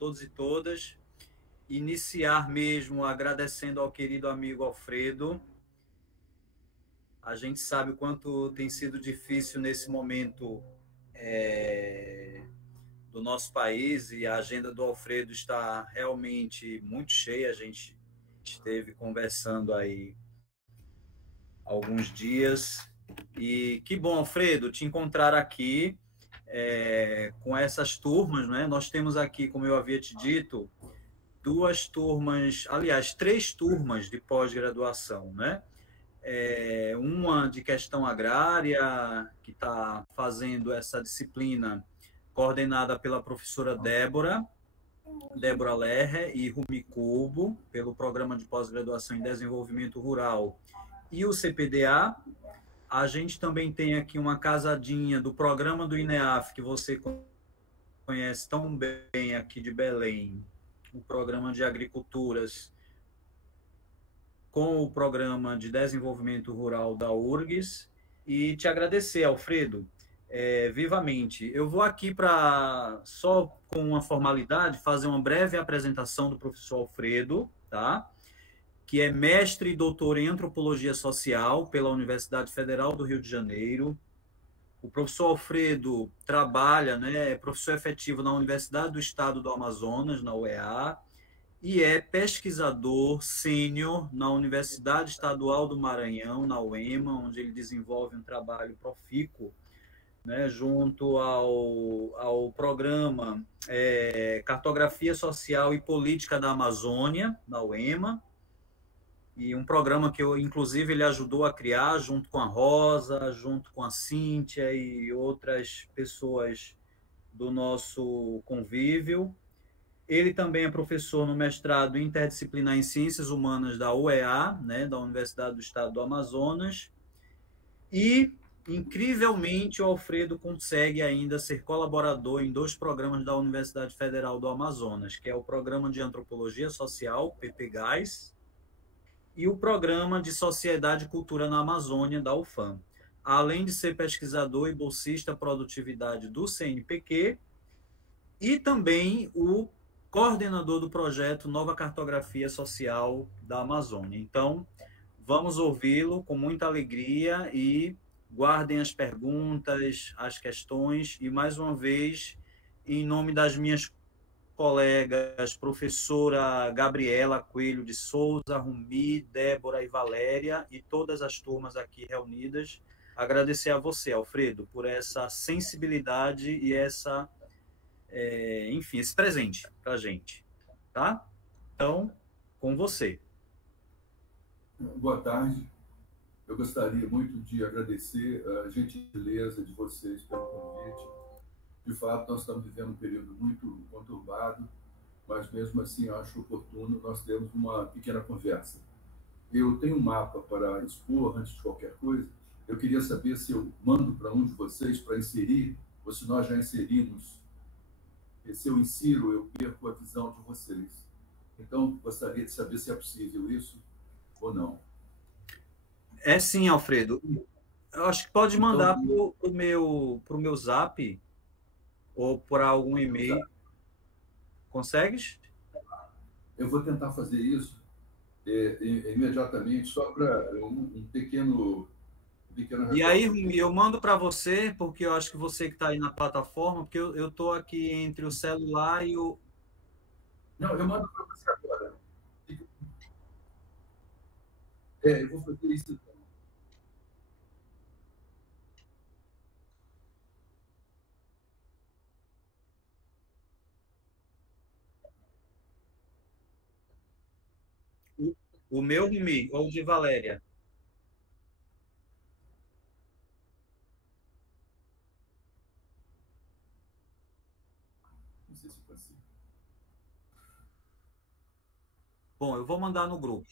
todos e todas. Iniciar mesmo agradecendo ao querido amigo Alfredo. A gente sabe o quanto tem sido difícil nesse momento do nosso país, e a agenda do Alfredo está realmente muito cheia. A gente esteve conversando aí alguns dias. E que bom, Alfredo, te encontrar aqui com essas turmas, né? Nós temos aqui, como eu havia te dito, duas turmas, aliás, três turmas de pós-graduação, né? Uma de questão agrária, que está fazendo essa disciplina coordenada pela professora Débora Lerre e Rumi Cubo, pelo Programa de Pós-Graduação em Desenvolvimento Rural e o CPDA. A gente também tem aqui uma casadinha do programa do INEAF, que você conhece tão bem aqui de Belém, o programa de agriculturas, com o programa de desenvolvimento rural da URGS. E te agradecer, Alfredo, vivamente. Eu vou aqui para, só com uma formalidade, fazer uma breve apresentação do professor Alfredo, tá? Que é mestre e doutor em Antropologia Social pela Universidade Federal do Rio de Janeiro. O professor Alfredo trabalha, né, é professor efetivo na Universidade do Estado do Amazonas, na UEA, e é pesquisador sênior na Universidade Estadual do Maranhão, na UEMA, onde ele desenvolve um trabalho profícuo, né, junto ao programa Cartografia Social e Política da Amazônia, na UEMA, e um programa que, inclusive, ele ajudou a criar junto com a Rosa, junto com a Cíntia e outras pessoas do nosso convívio. Ele também é professor no mestrado interdisciplinar em Ciências Humanas da UEA, né, da Universidade do Estado do Amazonas. E, incrivelmente, o Alfredo consegue ainda ser colaborador em dois programas da Universidade Federal do Amazonas, que é o Programa de Antropologia Social, PPGAS, e o Programa de Sociedade e Cultura na Amazônia, da UFAM. Além de ser pesquisador e bolsista produtividade do CNPq, e também o coordenador do projeto Nova Cartografia Social da Amazônia. Então, vamos ouvi-lo com muita alegria e guardem as perguntas, as questões, e mais uma vez, em nome das minhas colegas, professora Gabriela Coelho de Souza, Rumi, Débora e Valéria, e todas as turmas aqui reunidas, agradecer a você, Alfredo, por essa sensibilidade e enfim, esse presente para a gente, tá? Então, com você. Boa tarde. Eu gostaria muito de agradecer a gentileza de vocês pelo convite. De fato, nós estamos vivendo um período muito conturbado, mas mesmo assim acho oportuno nós termos uma pequena conversa. Eu tenho um mapa para expor antes de qualquer coisa. Eu queria saber se eu mando para um de vocês para inserir, ou se nós já inserimos. E se eu insiro, eu perco a visão de vocês. Então, gostaria de saber se é possível isso ou não. É sim, Alfredo. Eu acho que pode mandar Então, pro meu zap ou por algum e-mail. Consegues? eu vou tentar fazer isso imediatamente, só para um pequeno E aí, retoque aqui. eu mando para você, porque eu acho que você que está aí na plataforma, porque eu estou aqui entre o celular e o. Não, eu mando para você agora. Eu vou fazer isso. O meu, Rumi, ou o de Valéria. Não sei se eu consigo. Bom, eu vou mandar no grupo.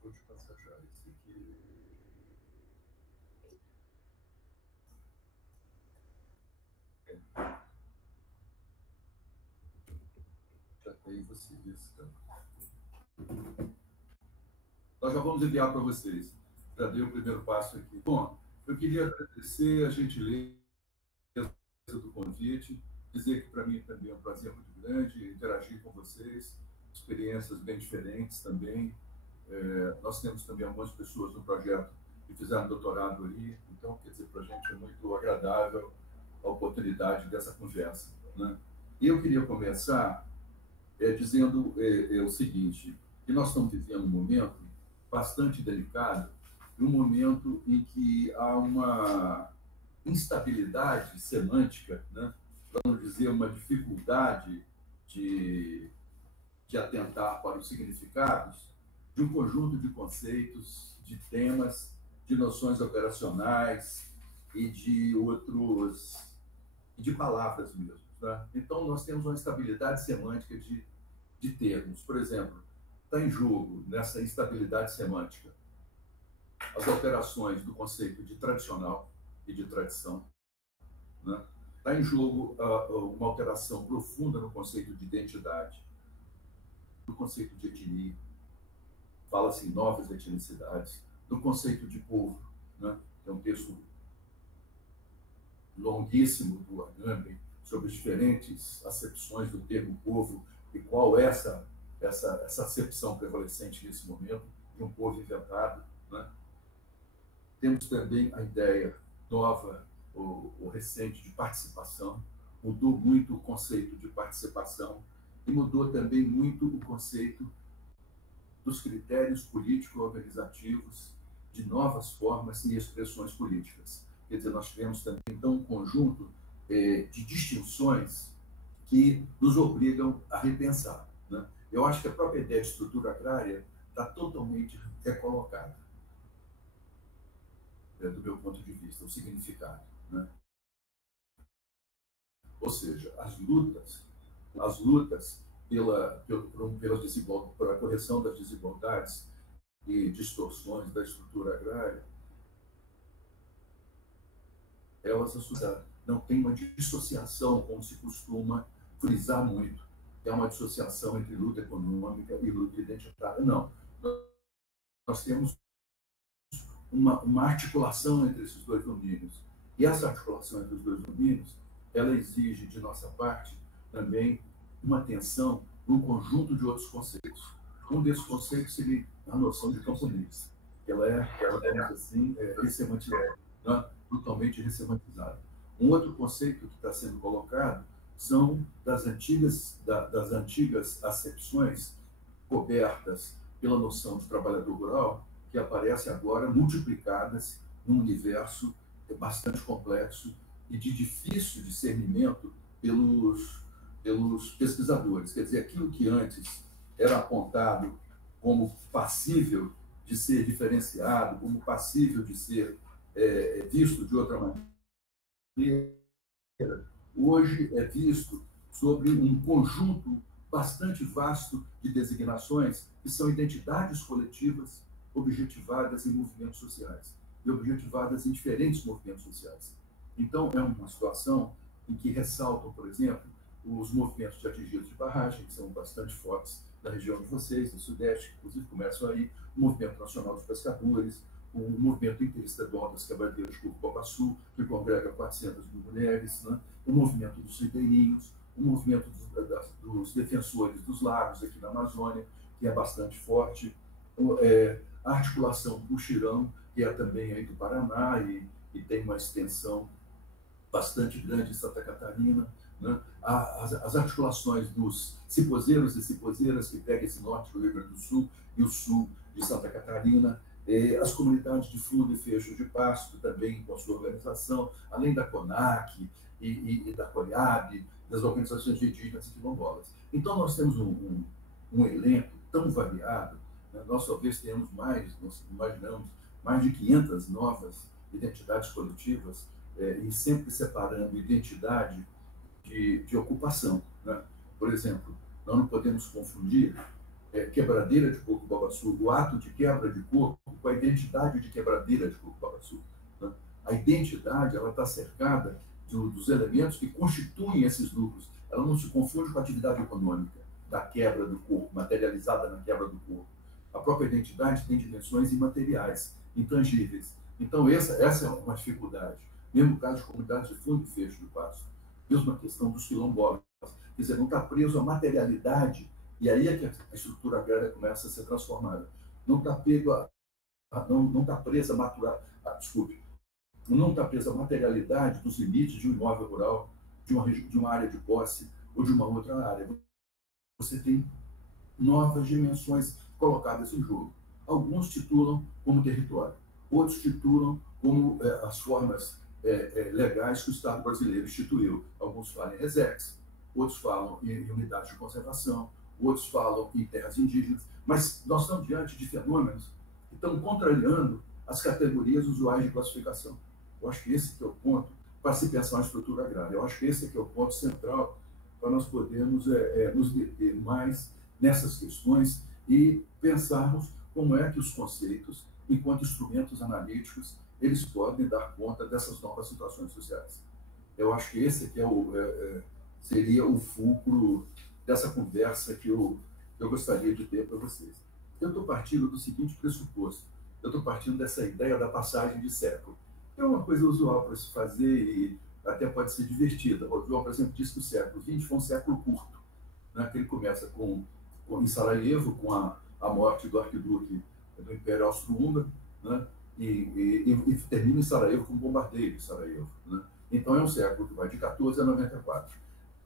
Vou te passar já esse aqui. Já tem você isso. Nós já vamos enviar para vocês. Já dei o primeiro passo aqui. Bom, eu queria agradecer a gentileza do convite, dizer que para mim também é um prazer muito grande interagir com vocês, experiências bem diferentes também. Nós temos também algumas pessoas no projeto que fizeram doutorado ali, então, quer dizer, para a gente é muito agradável a oportunidade dessa conversa, né? E eu queria começar dizendo o seguinte, que nós estamos vivendo um momento bastante delicado, um momento em que há uma instabilidade semântica, né? Para não dizer uma dificuldade de atentar para os significados de um conjunto de conceitos, de temas, de noções operacionais e de palavras mesmo. Tá? Então, nós temos uma instabilidade semântica de termos. Por exemplo, está em jogo, nessa instabilidade semântica, as operações do conceito de tradicional e de tradição. Né? Está em jogo uma alteração profunda no conceito de identidade, no conceito de etnia, fala-se em novas etnicidades, no conceito de povo, né? É um texto longuíssimo do Agamben sobre as diferentes acepções do termo povo e qual é essa acepção prevalecente nesse momento de um povo inventado, né? Temos também a ideia nova, ou recente, de participação. Mudou muito o conceito de participação e mudou também muito o conceito dos critérios político-organizativos de novas formas e expressões políticas. Quer dizer, nós tivemos também, então, um conjunto de distinções que nos obrigam a repensar, né? Eu acho que a própria ideia de estrutura agrária está totalmente recolocada, do meu ponto de vista, o significado, né? Ou seja, as lutas pela correção das desigualdades e distorções da estrutura agrária, elas não tem uma dissociação, como se costuma frisar muito, que é uma dissociação entre luta econômica e luta identitária. Não. Nós temos uma articulação entre esses dois domínios. E essa articulação entre os dois domínios, ela exige de nossa parte também uma atenção num conjunto de outros conceitos. Um desses conceitos seria a noção de camponês. Ela é assim, ressemantizada, né? Totalmente ressemantizada. Um outro conceito que está sendo colocado são das antigas acepções cobertas pela noção de trabalhador rural, que aparece agora multiplicadas num universo bastante complexo e de difícil discernimento pelos pesquisadores. Quer dizer, aquilo que antes era apontado como passível de ser diferenciado, como passível de ser visto de outra maneira, hoje é visto sobre um conjunto bastante vasto de designações que são identidades coletivas objetivadas em movimentos sociais e objetivadas em diferentes movimentos sociais. Então, é uma situação em que ressaltam, por exemplo, os movimentos de atingidos de barragem, que são bastante fortes na região de vocês, no Sudeste, que inclusive começam aí, o Movimento Nacional dos Pescadores, o Movimento Interestadual das Quebradeiras de Coco-Babaçu, que congrega 400 mil mulheres, né? O Movimento dos Ribeirinhos, o Movimento dos Defensores dos Lagos, aqui na Amazônia, que é bastante forte, a articulação do Puxirão, que é também aí do Paraná e tem uma extensão bastante grande em Santa Catarina, né? As articulações dos cipozeiros e cipozeiras, que pega esse norte do Rio Grande do Sul e o sul de Santa Catarina, as comunidades de fundo e fecho de pasto também com a sua organização, além da CONAC e da COIAB, das organizações indígenas e quilombolas. Então, nós temos um elenco tão variado, né? Nós talvez tenhamos nós imaginamos, mais de 500 novas identidades coletivas, e sempre separando identidade de ocupação, né? Por exemplo, nós não podemos confundir quebradeira de Coco-Babaçu, o ato de quebra de coco, com a identidade de quebradeira de Coco-Babaçu, né? A identidade ela está cercada dos elementos que constituem esses núcleos. Ela não se confunde com a atividade econômica da quebra do corpo, materializada na quebra do corpo. A própria identidade tem dimensões imateriais, intangíveis. Então, essa é uma dificuldade. Mesmo caso de comunidades de fundo e fecho do pasto. Mesma questão dos quilombolas. Quer dizer, não está preso à materialidade, e aí é que a estrutura agrária começa a ser transformada. Não está não está presa desculpe, não está presa à materialidade dos limites de um imóvel rural, de uma área de posse ou de uma outra área. Você tem novas dimensões colocadas em jogo. Alguns titulam como território, outros titulam como as formas legais que o Estado brasileiro instituiu. Alguns falam em resex, outros falam em unidades de conservação, outros falam em terras indígenas, mas nós estamos diante de fenômenos que estão contrariando as categorias usuais de classificação. Eu acho que esse que é o ponto para se pensar em estrutura agrária. Eu acho que esse que é o ponto central para nós podermos nos deter mais nessas questões e pensarmos como é que os conceitos, enquanto instrumentos analíticos, eles podem dar conta dessas novas situações sociais. Eu acho que esse aqui seria o fulcro dessa conversa que eu gostaria de ter para vocês. Eu estou partindo do seguinte pressuposto. Eu estou partindo dessa ideia da passagem de século. É uma coisa usual para se fazer e até pode ser divertida. O João, por exemplo, disse que o século XX foi um século curto, né? Que ele começa em Sarajevo, com a morte do arquiduque do Império Austro-Húngaro, né? E termina em Sarajevo com um bombardeio de Sarajevo, né? Então é um século que vai de 14 a 94.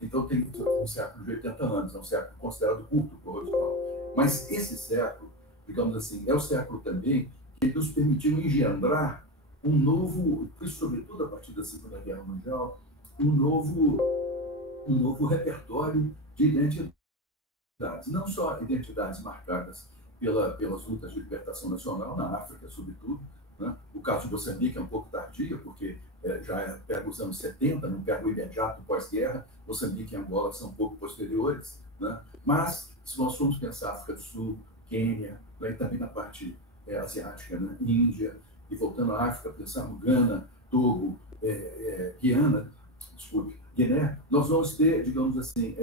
Então tem um século de 80 anos, é um século considerado curto por original. Mas esse século, digamos assim, é o século também que nos permitiu engendrar um novo, sobretudo a partir da Segunda Guerra Mundial, um novo repertório de identidades. Não só identidades marcadas pelas lutas de libertação nacional, na África, sobretudo, né? O caso de Moçambique é um pouco tardio, porque já pega os anos 70, não pega o imediato pós-guerra. Moçambique e Angola são um pouco posteriores, né? Mas, se nós formos pensar África do Sul, Quênia, e também na parte asiática, né? Índia, e voltando à África, pensarmos Gana, Togo, Guiné, nós vamos ter, digamos assim,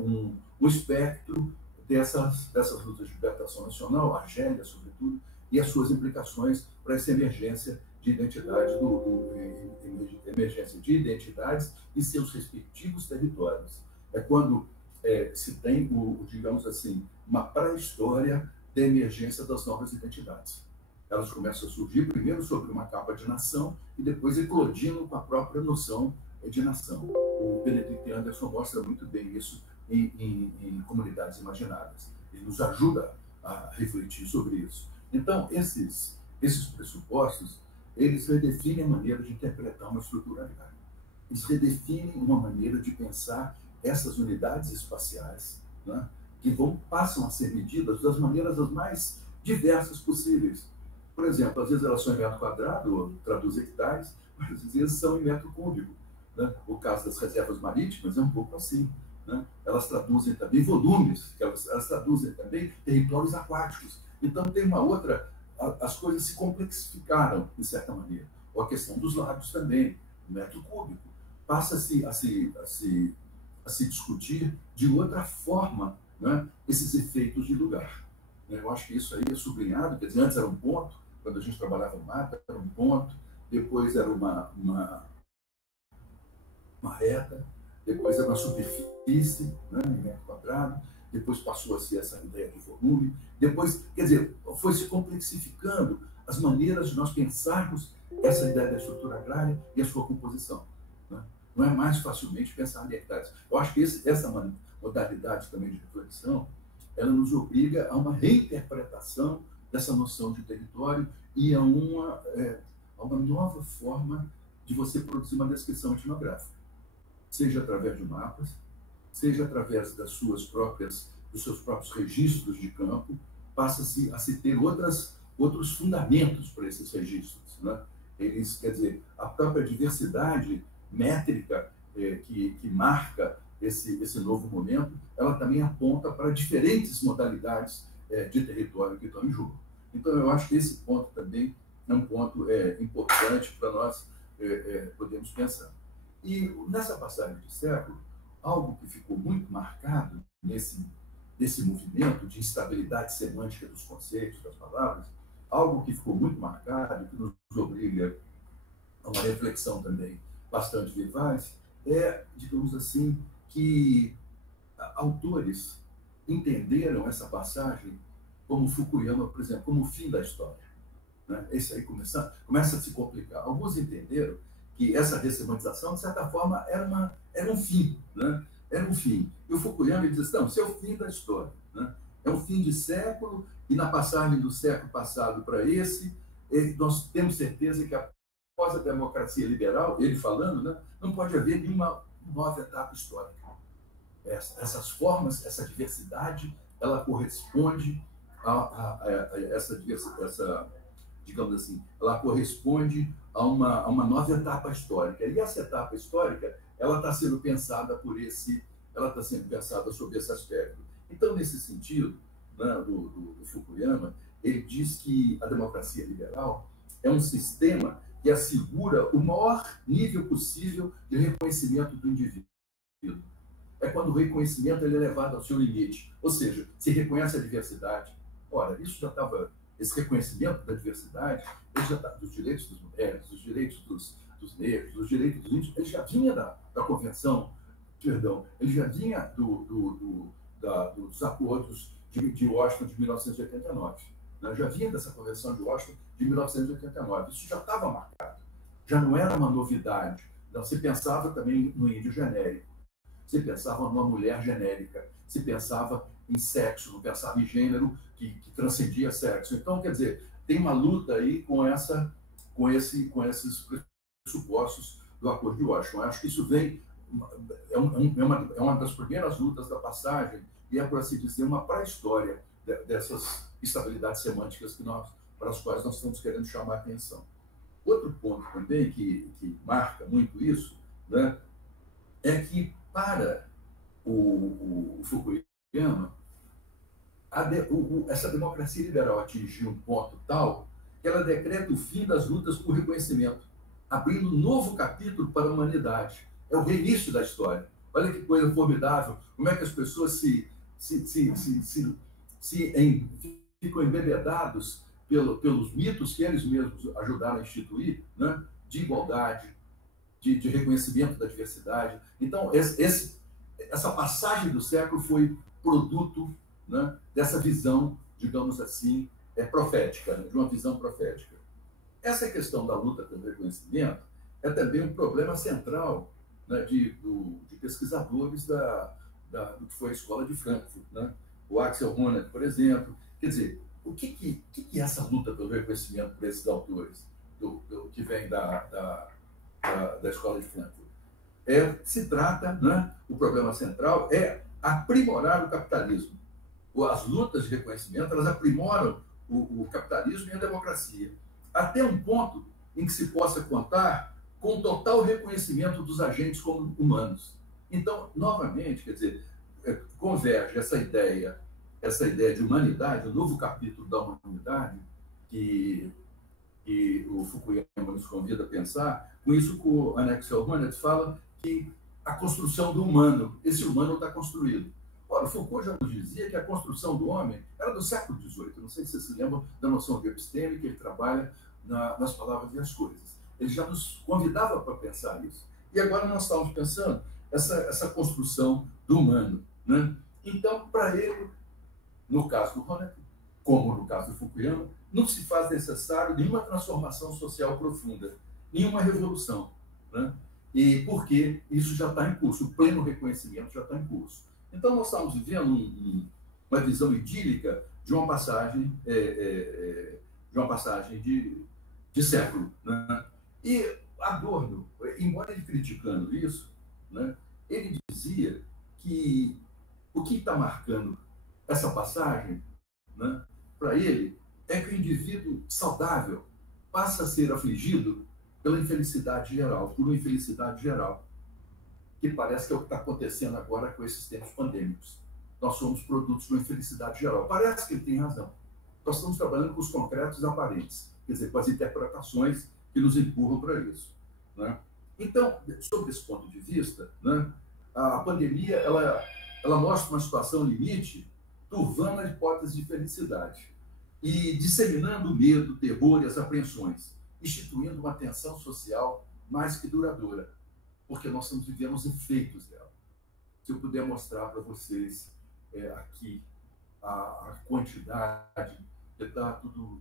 um espectro dessas lutas de libertação nacional, Argélia, sobretudo, e as suas implicações para essa emergência de identidade, emergência de identidades e seus respectivos territórios. É quando se tem, digamos assim, uma pré-história da emergência das novas identidades. Elas começam a surgir primeiro sobre uma capa de nação e depois eclodindo com a própria noção de nação. O Benedict Anderson mostra muito bem isso em Comunidades Imaginadas. Ele nos ajuda a refletir sobre isso. Então, esses pressupostos, eles redefinem a maneira de interpretar uma estrutura agrária. Eles redefinem uma maneira de pensar essas unidades espaciais, né, que passam a ser medidas das maneiras as mais diversas possíveis. Por exemplo, às vezes elas são em metro quadrado, traduz hectares, mas às vezes são em metro cúbico, né? O caso das reservas marítimas é um pouco assim, né? Elas traduzem também volumes, elas traduzem também territórios aquáticos. Então, tem uma outra... As coisas se complexificaram, de certa maneira. Ou a questão dos lagos também, metro cúbico. Passa-se a se discutir de outra forma, né, esses efeitos de lugar. Eu acho que isso aí é sublinhado, quer dizer, antes era um ponto, quando a gente trabalhava no mapa, era um ponto, depois era uma reta, depois era uma superfície, né, em metro quadrado, depois passou a ser essa ideia de volume, depois, quer dizer, foi se complexificando as maneiras de nós pensarmos essa ideia da estrutura agrária e a sua composição, né? Não é mais facilmente pensar em hectares. Eu acho que essa modalidade também de reflexão, ela nos obriga a uma reinterpretação dessa noção de território e a uma nova forma de você produzir uma descrição etnográfica, seja através de mapas, seja através dos seus próprios registros de campo, passa-se a se ter outros fundamentos para esses registros, né? Eles, quer dizer, a própria diversidade métrica que marca esse novo momento, ela também aponta para diferentes modalidades de território que estão em jogo. Então, eu acho que esse ponto também é um ponto importante para nós podermos pensar. E nessa passagem de século, algo que ficou muito marcado nesse movimento de instabilidade semântica dos conceitos, das palavras, algo que ficou muito marcado, que nos obriga a uma reflexão também bastante vivaz, digamos assim, que autores entenderam essa passagem como Fukuyama, por exemplo, como o fim da história. Né? Esse aí começa a se complicar. Alguns entenderam que essa ressematização, de certa forma, era um fim. Né? Era um fim. E o Fukuyama diz, não, isso é o fim da história. Né? É um fim de século, e na passagem do século passado para esse, nós temos certeza que após a democracia liberal, ele falando, né, não pode haver nenhuma nova etapa histórica. Essas formas, essa diversidade, ela corresponde a essa digamos assim, ela corresponde a uma nova etapa histórica. E essa etapa histórica, ela está sendo pensada sob esse aspecto. Então, nesse sentido, né, do Fukuyama, ele diz que a democracia liberal é um sistema que assegura o maior nível possível de reconhecimento do indivíduo. É quando o reconhecimento ele é levado ao seu limite. Ou seja, se reconhece a diversidade. Ora, isso já estava... Esse reconhecimento da diversidade, dos direitos das mulheres, dos direitos dos negros, dos direitos dos índios, ele já vinha da Convenção, perdão, ele já vinha dos acordos de Washington de 1989. Né? Já vinha dessa Convenção de Washington de 1989. Isso já estava marcado. Já não era uma novidade. Não, se pensava também no índio genérico. Se pensava numa mulher genérica. Se pensava em sexo, não pensava em gênero que transcendia sexo. Então, quer dizer, tem uma luta aí com esses pressupostos do Acordo de Washington. Eu acho que isso vem... É uma das primeiras lutas da passagem e é, por assim dizer, uma pré-história dessas estabilidades semânticas para as quais nós estamos querendo chamar a atenção. Outro ponto também que marca muito isso, né, é que, para o Fukuyama, essa democracia liberal atingiu um ponto tal que ela decreta o fim das lutas por reconhecimento, abrindo um novo capítulo para a humanidade. É o reinício da história. Olha que coisa formidável, como é que as pessoas ficam embebedados pelos mitos que eles mesmos ajudaram a instituir, né? De igualdade, de reconhecimento da diversidade. Então, essa passagem do século foi produto, né, dessa visão, digamos assim, profética, né, de uma visão profética. Essa questão da luta pelo reconhecimento é também um problema central, né, de pesquisadores do que foi a Escola de Frankfurt, né? O Axel Honneth, por exemplo. Quer dizer, o que é essa luta pelo reconhecimento por esses autores que vem da Escola de Frankfurt? Se trata, né, o problema central é aprimorar o capitalismo. As lutas de reconhecimento, elas aprimoram o capitalismo e a democracia, até um ponto em que se possa contar com total reconhecimento dos agentes como humanos. Então, novamente, quer dizer, converge essa ideia de humanidade, um novo capítulo da humanidade, que o Fukuyama nos convida a pensar, com isso que o Axel Honneth fala que a construção do humano, esse humano está construído. Ora, Foucault já nos dizia que a construção do homem era do século XVIII. Não sei se vocês se lembram da noção de episteme, que ele trabalha nas palavras e as coisas. Ele já nos convidava para pensar isso. E agora nós estamos pensando essa construção do humano, né? Então, para ele, no caso do Honneth, como no caso do Fukuyama, não se faz necessário nenhuma transformação social profunda, nenhuma revolução, né? E porque isso já está em curso, o pleno reconhecimento já está em curso. Então, nós estamos vivendo uma visão idílica de uma passagem, de século, né? E Adorno, embora ele criticando isso, né, ele dizia que o que está marcando essa passagem, né, para ele, é que o indivíduo saudável passa a ser afligido pela infelicidade geral, por uma infelicidade geral, que parece que é o que está acontecendo agora com esses tempos pandêmicos. Nós somos produtos de uma infelicidade geral. Parece que ele tem razão. Nós estamos trabalhando com os concretos e aparentes, quer dizer, com as interpretações que nos empurram para isso, né? Então, sob esse ponto de vista, né, a pandemia ela mostra uma situação limite, turvando a hipótese de felicidade e disseminando o medo, o terror e as apreensões, instituindo uma tensão social mais que duradoura. porque nós estamos vivendo os efeitos dela. Se eu puder mostrar para vocês aqui a quantidade, está tudo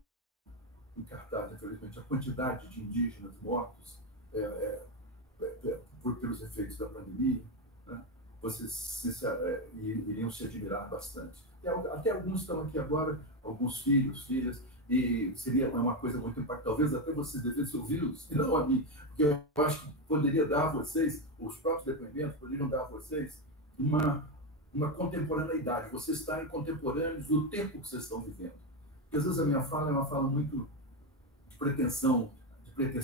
em cartaz, infelizmente, a quantidade de indígenas mortos pelos efeitos da pandemia, né? Vocês iriam se admirar bastante. Até alguns estão aqui agora, alguns filhos, filhas, e seria uma coisa muito impactante. Talvez até vocês devessem ouvi-los, e não a mim, porque eu acho que poderia dar a vocês, os próprios depoimentos poderiam dar a vocês uma contemporaneidade. Vocês estarem contemporâneos do tempo que vocês estão vivendo. Porque às vezes a minha fala é uma fala muito de pretensão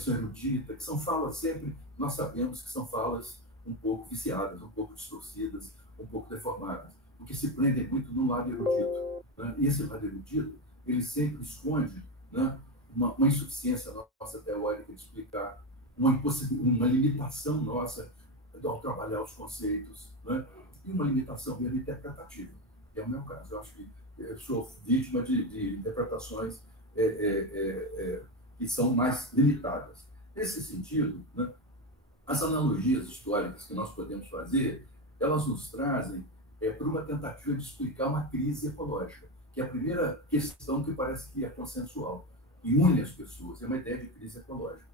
erudita, que são falas sempre, nós sabemos que são falas um pouco viciadas, um pouco distorcidas, um pouco deformadas, porque se prendem muito no lado erudito, né? E esse lado erudito, ele sempre esconde, né, uma insuficiência nossa teórica de explicar, uma limitação nossa ao trabalhar os conceitos, né? E uma limitação mesmo interpretativa, que é o meu caso. Eu acho que eu sou vítima de interpretações que são mais limitadas. Nesse sentido, né, as analogias históricas que nós podemos fazer, elas nos trazem para uma tentativa de explicar uma crise ecológica, que é a primeira questão que parece que é consensual e une as pessoas, é uma ideia de crise ecológica.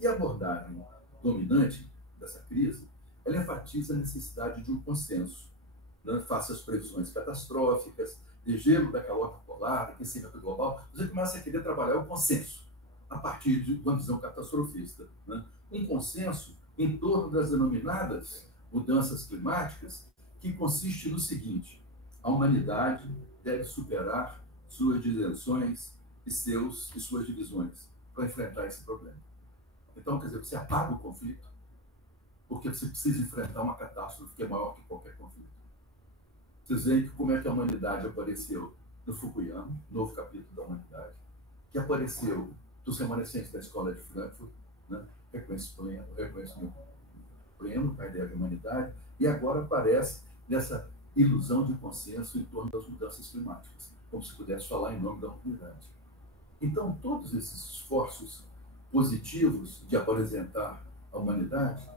E a abordagem dominante dessa crise, ela enfatiza a necessidade de um consenso, né, face às previsões catastróficas, de gelo da calota polar, aquecimento global. Você começa a querer trabalhar o consenso a partir de uma visão catastrofista, né? Um consenso em torno das denominadas mudanças climáticas, que consiste no seguinte: a humanidade deve superar suas dissenções e suas divisões para enfrentar esse problema. Então, quer dizer, você apaga o conflito porque você precisa enfrentar uma catástrofe que é maior que qualquer conflito. Vocês veem como é que a humanidade apareceu no Fukuyama, novo capítulo da humanidade, que apareceu dos remanescentes da escola de Frankfurt, né? Reconhecimento pleno a ideia de humanidade, e agora aparece nessa ilusão de consenso em torno das mudanças climáticas, como se pudesse falar em nome da humanidade. Então, todos esses esforços positivos de apresentar a humanidade,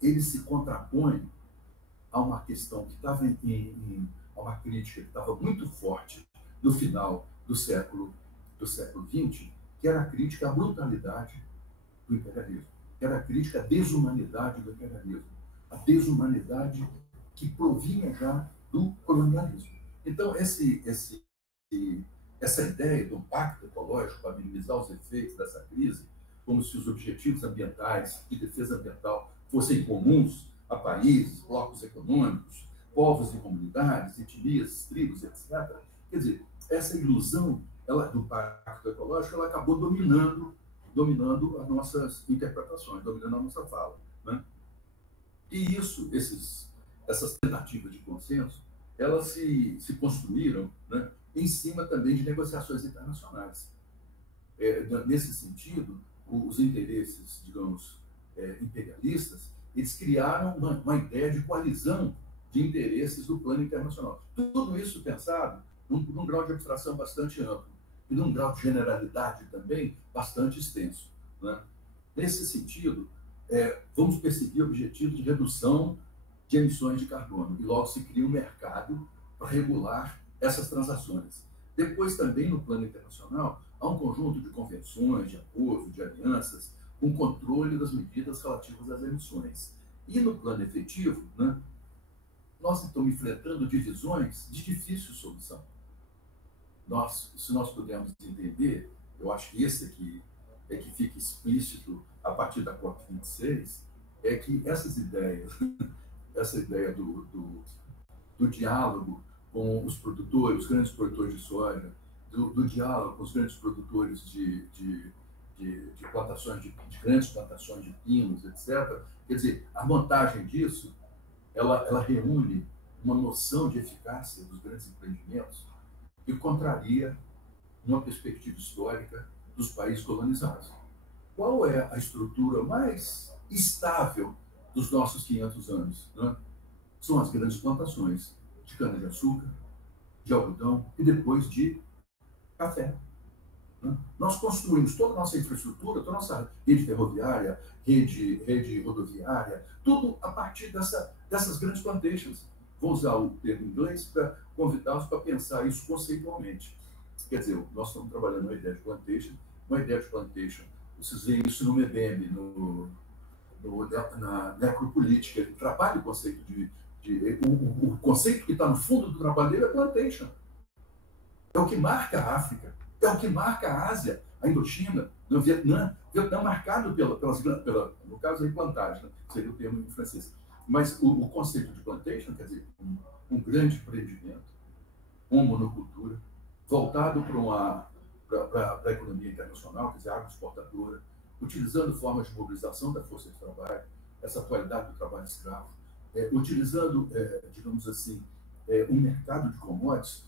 eles se contrapõem a uma questão que estava a uma crítica que estava muito forte no final do século XX, que era a crítica à brutalidade do imperialismo, que era a crítica à desumanidade do imperialismo, a desumanidade que provinha já do colonialismo. Então, essa ideia do pacto ecológico para minimizar os efeitos dessa crise, como se os objetivos ambientais de defesa ambiental fossem comuns a países, blocos econômicos, povos e comunidades, etnias, tribos, etc. Quer dizer, essa ilusão do pacto ecológico, ela acabou dominando as nossas interpretações, dominando a nossa fala, né? E essas tentativas de consenso, elas se construíram, né, em cima também de negociações internacionais. Nesse sentido, os interesses, digamos, imperialistas, eles criaram uma ideia de coalizão de interesses do plano internacional. Tudo isso pensado num grau de abstração bastante amplo e num grau de generalidade também bastante extenso, né? Nesse sentido, vamos perseguir objetivos de redução de emissões de carbono, e logo se cria um mercado para regular essas transações. Depois, também, no plano internacional, há um conjunto de convenções, de acordos, de alianças, com controle das medidas relativas às emissões. E no plano efetivo, né, nós estamos enfrentando divisões de difícil solução. Se nós pudermos entender, eu acho que esse aqui é que fica explícito a partir da COP26, é que essas ideias, essa ideia do diálogo com os produtores, os grandes produtores de soja, do diálogo com os grandes produtores de plantações, de grandes plantações de pinos, etc. Quer dizer, a montagem disso, ela reúne uma noção de eficácia dos grandes empreendimentos que contraria uma perspectiva histórica dos países colonizados. Qual é a estrutura mais estável dos nossos 500 anos, né? São as grandes plantações de cana-de-açúcar, de algodão e depois de café. Né? Nós construímos toda a nossa infraestrutura, toda a nossa rede ferroviária, rede rodoviária, tudo a partir dessas grandes plantations. Vou usar o termo em inglês para convidá-los para pensar isso conceitualmente. Quer dizer, nós estamos trabalhando uma ideia de plantation, vocês veem isso no MEBEM, na necropolítica, ele trabalha o conceito o conceito que está no fundo do trabalho dele é plantation. É o que marca a África, é o que marca a Ásia, a Indochina, o Vietnã marcado no caso aí, plantagem, né? Seria o termo em francês. Mas o conceito de plantation, quer dizer, um grande empreendimento, uma monocultura, voltado para a economia internacional, quer dizer, agroexportadora, utilizando formas de mobilização da força de trabalho, essa atualidade do trabalho escravo, utilizando, digamos assim, um mercado de commodities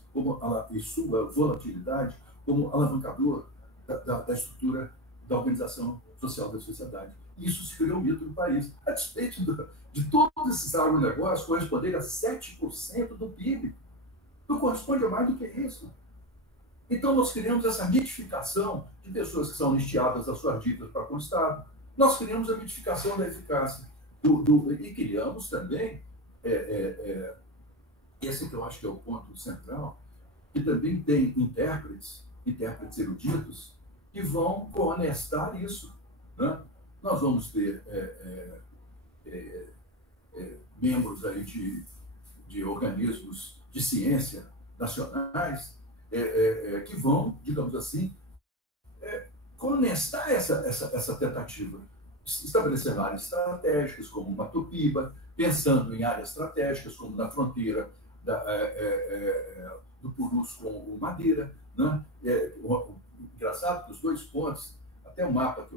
e sua volatilidade como alavancador da estrutura da organização social da sociedade. Isso se criou um mito no país. A despeito de todos esses agronegócios corresponderem a 7% do PIB. Não corresponde a mais do que isso. Então, nós criamos essa mitificação de pessoas que são anistiadas das suas dívidas para com o Estado. Nós criamos a mitificação da eficácia. E criamos também, esse que eu acho que é o ponto central, que também tem intérpretes eruditos, que vão conestar isso. Né? Nós vamos ter membros aí de organismos de ciência nacionais que vão, digamos assim, conestar essa tentativa, estabelecendo áreas estratégicas, como Matopiba, pensando em áreas estratégicas, como na fronteira do Purus com o Madeira. Né? Engraçado que os dois pontos, até o mapa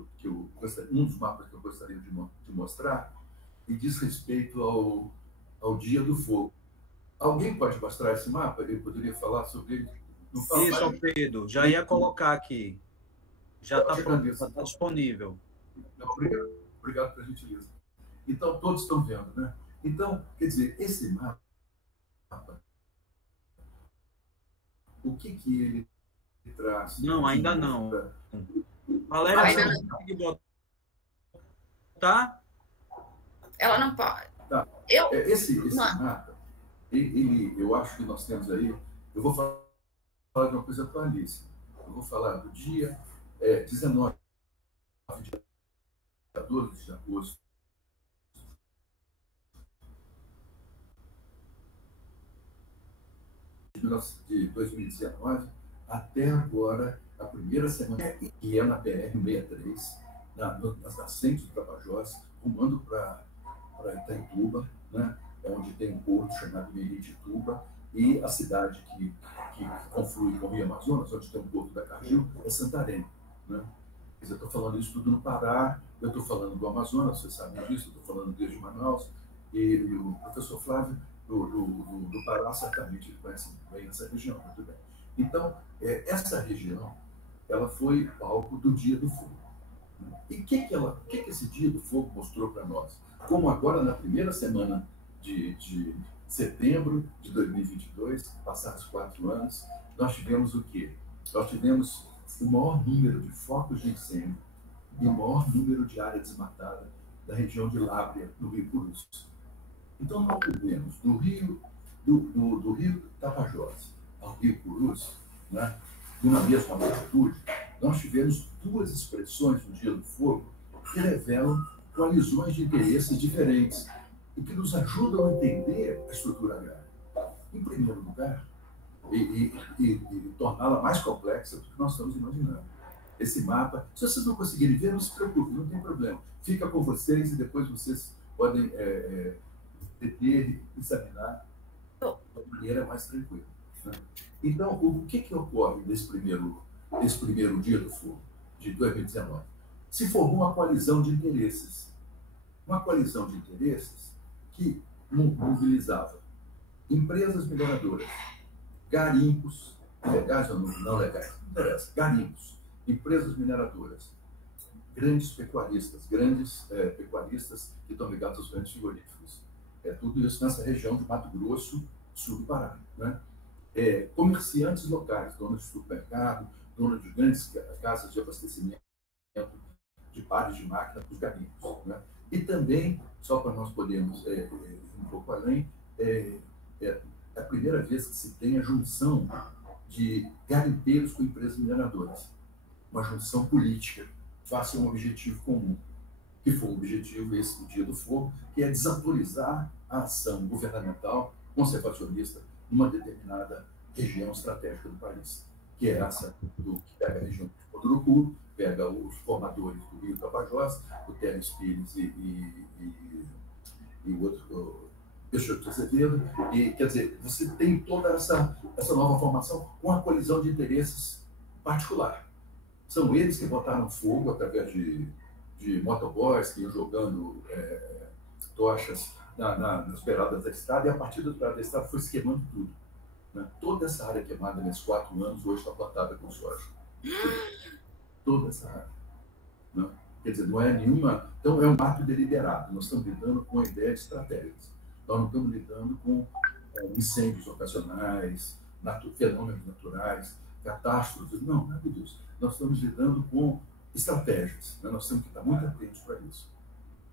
um dos mapas que eu gostaria de mostrar, e diz respeito ao Dia do Fogo. Alguém pode mostrar esse mapa? Ele poderia falar sobre ele? Isso, Alfredo, já ia colocar aqui. Já está pronto, já está disponível. Obrigado pela gentileza. Então, todos estão vendo, né? Então, quer dizer, esse mapa, o que ele traz? Não, ainda não. Valéria, você não consegue botar? Ela não pode. Tá. Esse mapa, eu acho que nós temos aí, eu vou falar de uma coisa atualíssima. Eu vou falar do dia 19 a 12 de agosto de 2019 até agora, a primeira semana, que é na BR-63, nas nascentes do Tapajós, rumando para Itaituba, né, onde tem um porto chamado Meritituba, e a cidade que conflui com o Rio Amazonas, onde tem um porto da Cargill, é Santarém. Né? Quer dizer, eu estou falando isso tudo no Pará, eu estou falando do Amazonas, vocês sabem disso, eu estou falando desde Manaus, e o professor Flávio, do Pará, certamente conhece bem essa região, muito bem. Então, essa região, ela foi palco do Dia do Fogo. Né? E o que esse Dia do Fogo mostrou para nós? Como agora, na primeira semana de setembro de 2022, passados 4 anos, nós tivemos o quê? Nós tivemos o maior número de focos de incêndio e o maior número de área desmatada da região de Lábrea, no Rio Purus. Então, nós tivemos do Rio Tapajós ao Rio Purus, né, numa mesma latitude, nós tivemos 2 expressões no Dia do Fogo que revelam coalizões de interesses diferentes e que nos ajudam a entender a estrutura agrária. Em primeiro lugar, e torná-la mais complexa do que nós estamos imaginando. Esse mapa, se vocês não conseguirem ver, não se preocupem, não tem problema. Fica com vocês e depois vocês podem deter e examinar de maneira mais tranquila. Né? Então, o que ocorre nesse primeiro Dia do Fogo, de 2019? Se formou uma coalizão de interesses. Uma coalizão de interesses que mobilizava empresas mineradoras, garimpos, legais ou não legais, não interessa, garimpos, empresas mineradoras, grandes pecuaristas que estão ligados aos grandes frigoríficos. Tudo isso nessa região de Mato Grosso, sul do Pará. Né? Comerciantes locais, donos de supermercado, dona de grandes casas de abastecimento de pares de máquina para os garimpos, né? E também, só para nós podermos ir um pouco além, é a primeira vez que se tem a junção de garimpeiros com empresas mineradoras. Uma junção política, face a um objetivo comum, que foi o objetivo esse do Dia do Fogo, que é desautorizar a ação governamental conservacionista numa determinada região estratégica do país, que é essa que pega a região de Podurucu, pega os formadores do Rio Tapajós, o Teles Pires e o outro, Peixoto de Azevedo, e quer dizer, você tem toda essa nova formação com a colisão de interesses particular. São eles que botaram fogo através de motoboys que iam jogando tochas nas beiradas da estrada, e a partir das beiradas da estrada foi se queimando tudo, né? Toda essa área queimada nesses 4 anos hoje está plantada com soja. Toda essa área, né? Quer dizer, não é nenhuma... Então, é um ato deliberado. Nós estamos lidando com ideias estratégicas. Nós não estamos lidando com incêndios ocasionais, fenômenos naturais, catástrofes. Não, nada disso. Nós estamos lidando com estratégias, né? Nós temos que estar muito atentos para isso.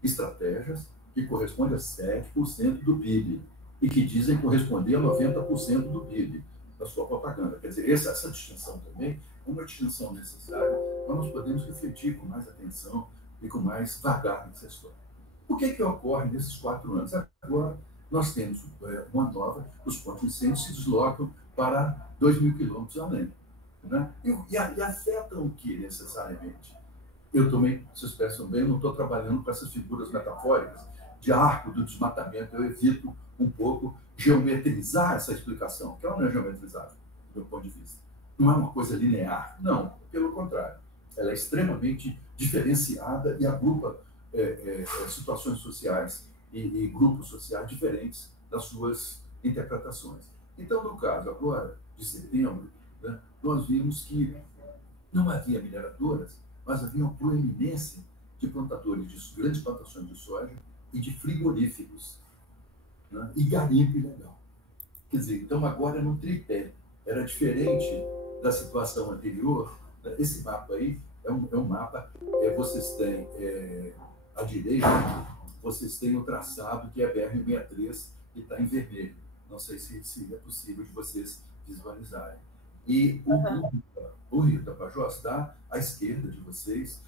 Estratégias que correspondem a 7% do PIB e que dizem corresponder a 90% do PIB da sua propaganda. Quer dizer, essa distinção também é uma distinção necessária para nós podermos refletir com mais atenção e com mais vagar nessa história. O que ocorre nesses 4 anos? Agora, nós temos uma nova, os pontos de incêndio se deslocam para 2.000 quilômetros além, né? E afetam o que necessariamente? Eu também, vocês pensam bem, eu não estou trabalhando com essas figuras metafóricas de arco do desmatamento. Eu evito um pouco geometrizar essa explicação, que ela não é geometrizável, do meu ponto de vista. Não é uma coisa linear, não, pelo contrário. Ela é extremamente diferenciada e agrupa situações sociais e grupos sociais diferentes das suas interpretações. Então, no caso agora de setembro, né, nós vimos que não havia mineradoras, mas havia uma proeminência de plantadores de grandes plantações de soja e de frigoríficos, né, e garimpo ilegal. Quer dizer, então agora no tripé. Era diferente da situação anterior. Esse mapa aí é um mapa, vocês têm à direita, vocês têm o traçado que é a BR-63 e está em vermelho. Não sei se é possível de vocês visualizarem. E o Rio Tapajós está à esquerda de vocês,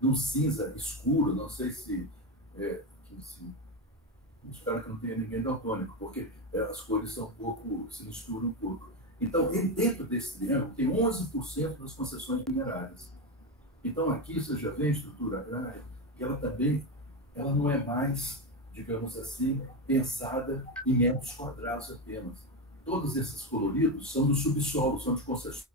num cinza escuro, não sei se espero que não tenha ninguém daltônico, porque as cores são se misturam um pouco. Então, dentro desse triângulo, tem 11% das concessões minerárias. Então, aqui você já vê a estrutura agrária, que ela não é mais, digamos assim, pensada em metros quadrados apenas. Todos esses coloridos são do subsolo, são de concessões.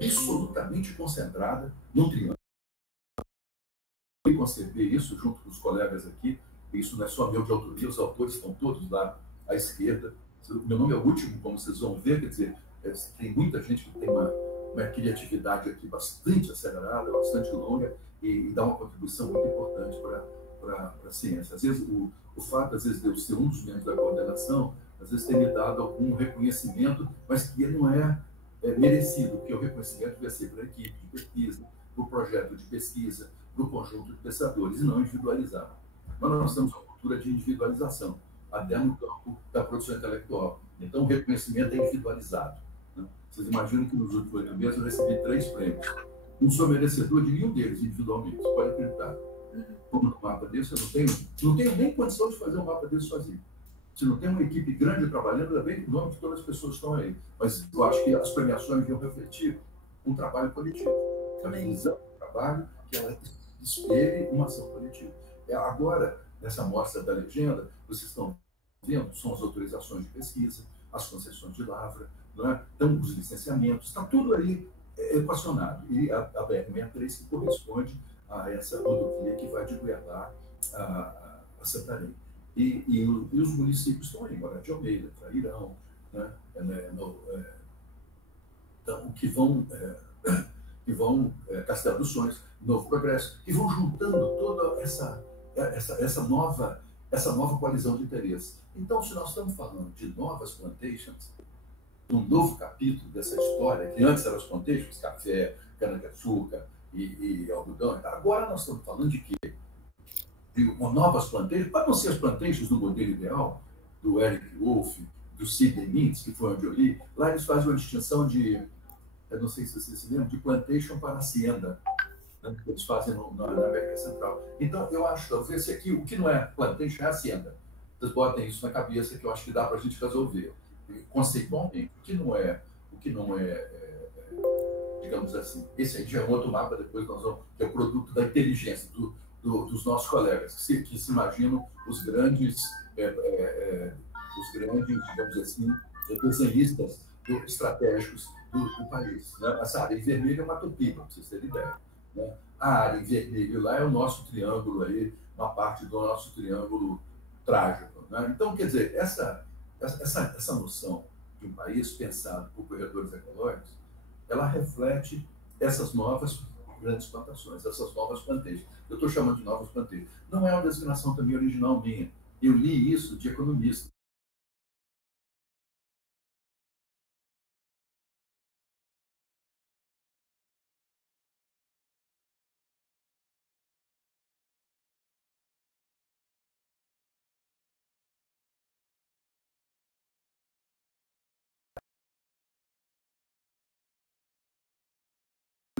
Absolutamente concentrada num triângulo. Eu concebi isso junto com os colegas aqui, isso não é só meu de autoria, os autores estão todos lá à esquerda. Meu nome é o último, como vocês vão ver, quer dizer, tem muita gente que tem uma criatividade aqui bastante acelerada, bastante longa, e dá uma contribuição muito importante para a ciência. Às vezes, o fato, às vezes, de eu ser um dos membros da coordenação, às vezes tem me dado algum reconhecimento, mas que ele não é merecido, porque o reconhecimento deve ser para a equipe de pesquisa, para o projeto de pesquisa, para o conjunto de pesquisadores, e não individualizado. Mas nós temos uma cultura de individualização, até no campo da produção intelectual. Então, o reconhecimento é individualizado, né? Vocês imaginam que nos últimos 8 meses eu recebi 3 prêmios. Não sou merecedor de nenhum deles individualmente, você pode acreditar. Como no mapa desse, eu não tenho nem condição de fazer um mapa desse sozinho. Se não tem uma equipe grande trabalhando, ainda bem que o nome de todas as pessoas estão aí. Mas eu acho que as premiações deviam refletir um trabalho coletivo. A visão do trabalho, que ela espelhe uma ação coletiva. Agora, nessa mostra da legenda, vocês estão vendo, são as autorizações de pesquisa, as concessões de lavra, não é? Então, os licenciamentos, está tudo aí equacionado. E a BR-63 que corresponde a essa rodovia que vai de Goiabá a Santarém. E os municípios estão aí, Morato de Almeida, Trairão, né? Então, que vão Castelo dos Sonhos, Novo Progresso, que vão juntando toda essa nova coalizão de interesses. Então, se nós estamos falando de novas plantations, um novo capítulo dessa história, que antes eram as plantations, café, cana-de-açúcar e algodão, agora nós estamos falando de quê? De novas plantations, para não ser as plantations do modelo ideal, do Eric Wolff, do Sidney Mintz, que foi onde eu li, lá eles fazem uma distinção de, eu não sei se vocês se lembram, de plantation para hacienda, né, que eles fazem na América Central. Então, eu acho, talvez, esse aqui, o que não é plantation é hacienda. Vocês botem isso na cabeça, que eu acho que dá para a gente resolver. Conceitualmente, o que não é, digamos assim, esse aí já é um outro mapa, depois nós vamos, que é o produto da inteligência dos nossos colegas, que se imaginam os grandes, digamos assim, desenhistas estratégicos do país. Né? Essa área em vermelho é uma Tupiba, para vocês terem ideia. Né? A área em vermelho lá é o nosso triângulo aí, uma parte do nosso triângulo trágico. Né? Então, quer dizer, essa noção de um país pensado por corredores ecológicos, ela reflete essas novas grandes plantações, essas novas plantations. Eu estou chamando de novas plantations. Não é uma designação também original minha. Eu li isso de economista.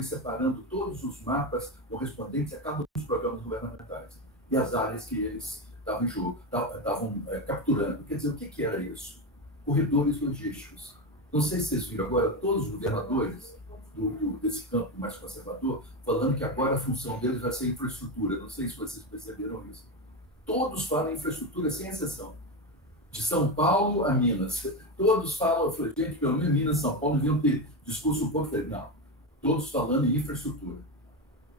Separando todos os mapas correspondentes a cada um dos programas governamentais e as áreas que eles estavam em jogo, estavam capturando. Quer dizer, o que era isso? Corredores logísticos. Não sei se vocês viram agora todos os governadores desse campo mais conservador falando que agora a função deles vai ser infraestrutura. Não sei se vocês perceberam isso. Todos falam em infraestrutura, sem exceção. De São Paulo a Minas. Todos falam, eu falei, gente, pelo menos Minas e São Paulo deviam ter discurso um pouco. Não. Todos falando em infraestrutura.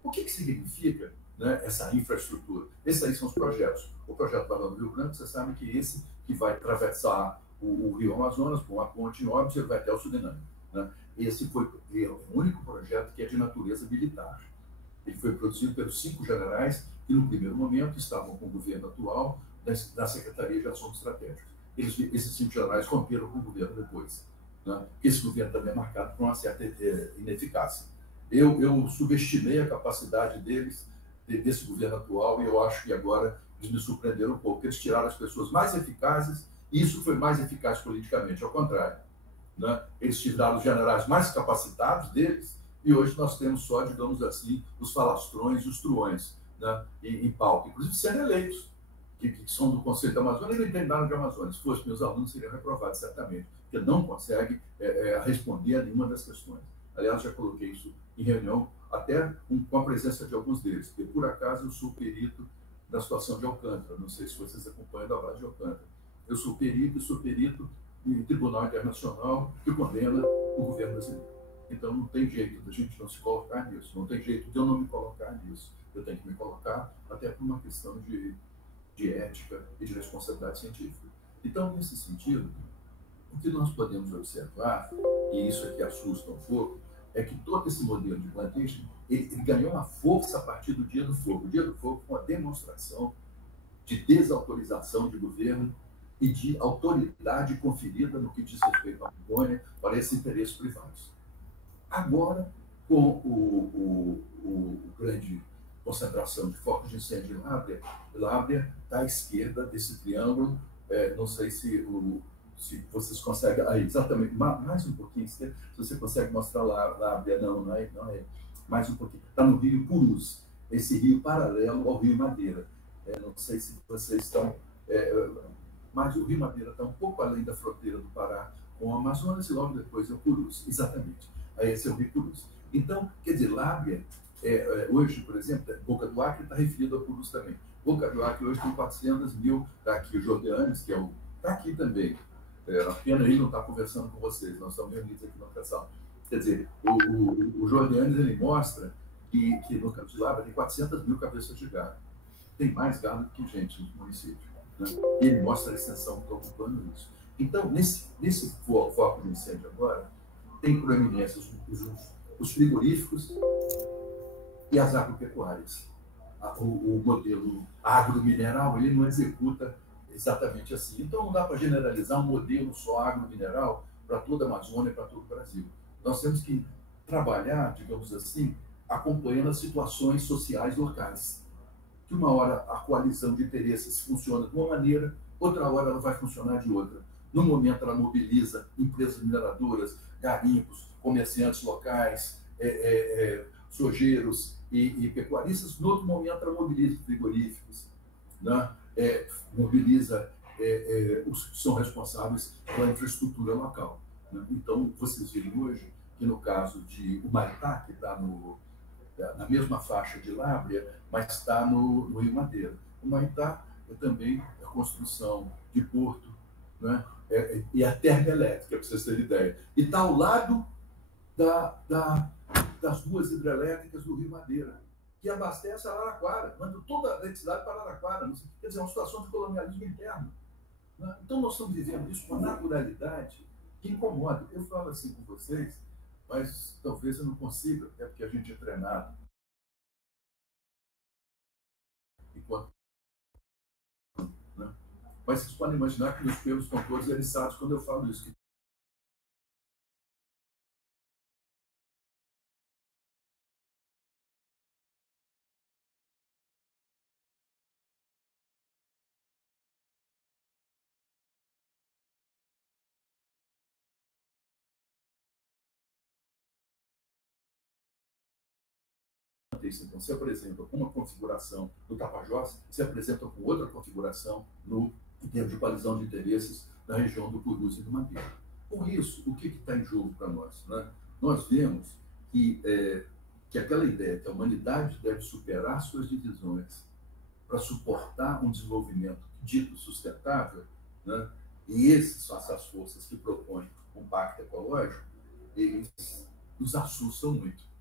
O que significa, né, essa infraestrutura? Esses aí são os projetos. O projeto Barão do Rio Branco, você sabe que esse que vai atravessar o Rio Amazonas com uma ponte em órbita, ele vai até o Suriname. Né? Esse foi o único projeto que é de natureza militar. Ele foi produzido pelos 5 generais que, no primeiro momento, estavam com o governo atual da Secretaria de Assuntos Estratégicos. Esses 5 generais romperam com o governo depois. Né? Esse governo também é marcado por uma certa ineficácia. Eu subestimei a capacidade desse governo atual, e eu acho que agora eles me surpreenderam um pouco. Eles tiraram as pessoas mais eficazes, e isso foi mais eficaz politicamente, ao contrário. Né? Eles tiraram os generais mais capacitados deles, e hoje nós temos só, digamos assim, os falastrões e os truões, né, em pauta, inclusive sendo eleitos, que são do Conselho da Amazônia, e não entendem nada de Amazônia. Se fossem meus alunos, seriam reprovados, certamente, porque não conseguem responder a nenhuma das questões. Aliás, já coloquei isso em reunião, até com a presença de alguns deles, porque, por acaso, eu sou perito da situação de Alcântara. Não sei se vocês acompanham da base de Alcântara. Eu sou perito em tribunal internacional que condena o governo brasileiro. Então, não tem jeito da gente não se colocar nisso, não tem jeito de eu não me colocar nisso. Eu tenho que me colocar até por uma questão de ética e de responsabilidade científica. Então, nesse sentido, o que nós podemos observar, e isso aqui assusta um pouco, é que todo esse modelo de plantation, ele ganhou uma força a partir do Dia do Fogo. O Dia do Fogo foi uma demonstração de desautorização de governo e de autoridade conferida no que diz respeito à Amazônia para esses interesses privados. Agora, com o grande concentração de focos de incêndio em Lábrea está à esquerda desse triângulo. Não sei se vocês conseguem... Aí, exatamente, mais um pouquinho, se você consegue mostrar Lábrea. Não é. Mais um pouquinho. Está no rio Purus, esse rio paralelo ao rio Madeira. Não sei se vocês estão... mas o rio Madeira está um pouco além da fronteira do Pará com o Amazonas, e logo depois é o Purus, exatamente. Aí esse é o rio Purus. Então, quer dizer, Lábrea Hoje, por exemplo, Boca do Acre está referido a Purus também. Boca do Acre hoje tem 400 mil, está aqui o Jordanes, que está aqui também. A pena ele não está conversando com vocês, nós estamos reunidos aqui na outra sala. Quer dizer, o Jordanes, ele mostra que no Campos de Lábrea tem 400 mil cabeças de gado. Tem mais gado do que gente no município. Né? E ele mostra a extensão que está ocupando isso. Então, nesse foco de incêndio agora, tem proeminência os frigoríficos e as agropecuárias. O modelo agromineral, ele não executa exatamente assim. Então, não dá para generalizar um modelo só agromineral para toda a Amazônia e para todo o Brasil. Nós temos que trabalhar, digamos assim, acompanhando as situações sociais locais. Que uma hora a coalizão de interesses funciona de uma maneira, outra hora ela vai funcionar de outra. No momento, ela mobiliza empresas mineradoras, garimpos, comerciantes locais, sojeiros e pecuaristas. No outro momento, ela mobiliza frigoríficos, né? Mobiliza os que são responsáveis pela infraestrutura local. Né? Então, vocês viram hoje que, no caso de Humaitá, que está na mesma faixa de Lábrea, mas está no Rio Madeira. Humaitá é também a construção de porto, né? E a termoelétrica, para vocês terem ideia. E está ao lado das duas hidrelétricas do Rio Madeira, que abastece a Araraquara, manda toda a eletricidade para Araraquara. Quer dizer, é uma situação de colonialismo interno. Né? Então, nós estamos vivendo isso com uma naturalidade que incomoda. Eu falo assim com vocês, mas talvez eu não consiga, até porque a gente é treinado. Enquanto, né? Mas vocês podem imaginar que meus pelos estão todos eriçados quando eu falo isso. Então, se apresenta com uma configuração no Tapajós, se apresenta com outra configuração em termos de coalizão de interesses na região do Purus e do Madeira. Com isso, o que está em jogo para nós? Né? Nós vemos que aquela ideia que a humanidade deve superar suas divisões para suportar um desenvolvimento dito sustentável, né? E essas são essas forças que propõem um pacto ecológico, eles nos assustam muito.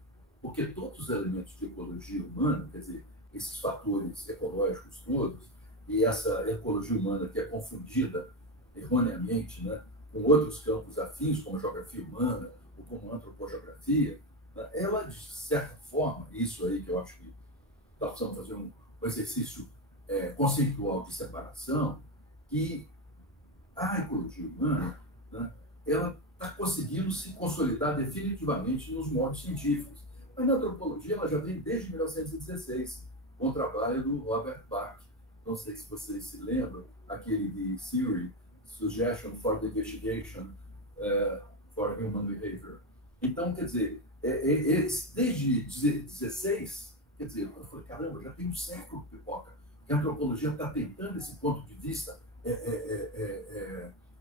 Porque todos os elementos de ecologia humana, quer dizer, esses fatores ecológicos todos, e essa ecologia humana que é confundida erroneamente, né, com outros campos afins, como a geografia humana ou como a antropogeografia, né, ela, de certa forma, isso aí que eu acho que nós precisamos fazer um exercício conceitual de separação, que a ecologia humana, né, ela está conseguindo se consolidar definitivamente nos modos científicos. Mas na antropologia ela já vem desde 1916, com o trabalho do Robert Bach. Não sei se vocês se lembram, aquele de Theory, Suggestion for the Investigation for Human Behavior. Então, quer dizer, desde 16, quer dizer, eu falei, caramba, já tem um século, pipoca, que a antropologia está tentando esse ponto de vista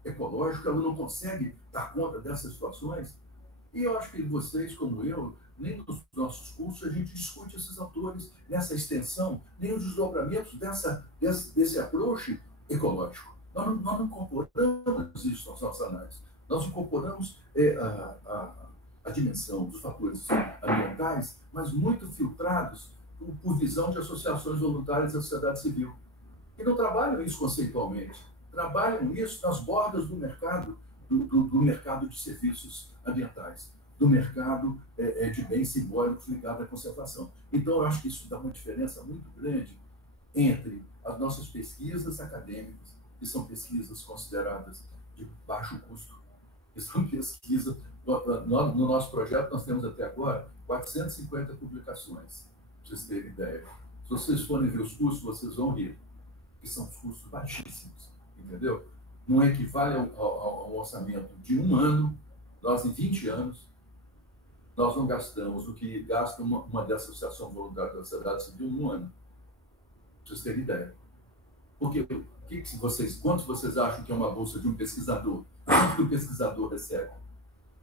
ecológico, ela não consegue dar conta dessas situações. E eu acho que vocês, como eu, nem nos nossos cursos a gente discute esses autores nessa extensão, nem os desdobramentos desse approach ecológico. Nós não incorporamos isso nas nossas análises. Nós incorporamos a dimensão dos fatores ambientais, mas muito filtrados por visão de associações voluntárias da sociedade civil. E não trabalham isso conceitualmente. Trabalham isso nas bordas do mercado, do mercado de serviços ambientais, do mercado de bens simbólicos ligado à conservação. Então, eu acho que isso dá uma diferença muito grande entre as nossas pesquisas acadêmicas, que são pesquisas consideradas de baixo custo, que são pesquisas... No nosso projeto, nós temos até agora 450 publicações, para vocês terem ideia. Se vocês forem ver os custos, vocês vão rir, que são os custos baixíssimos, entendeu? Não equivale ao orçamento de um ano. Nós, em 20 anos, nós não gastamos o que gasta uma dessa associação voluntária da sociedade civil num ano. Para vocês terem ideia. Porque quantos vocês acham que é uma bolsa de um pesquisador? Quanto que o pesquisador recebe?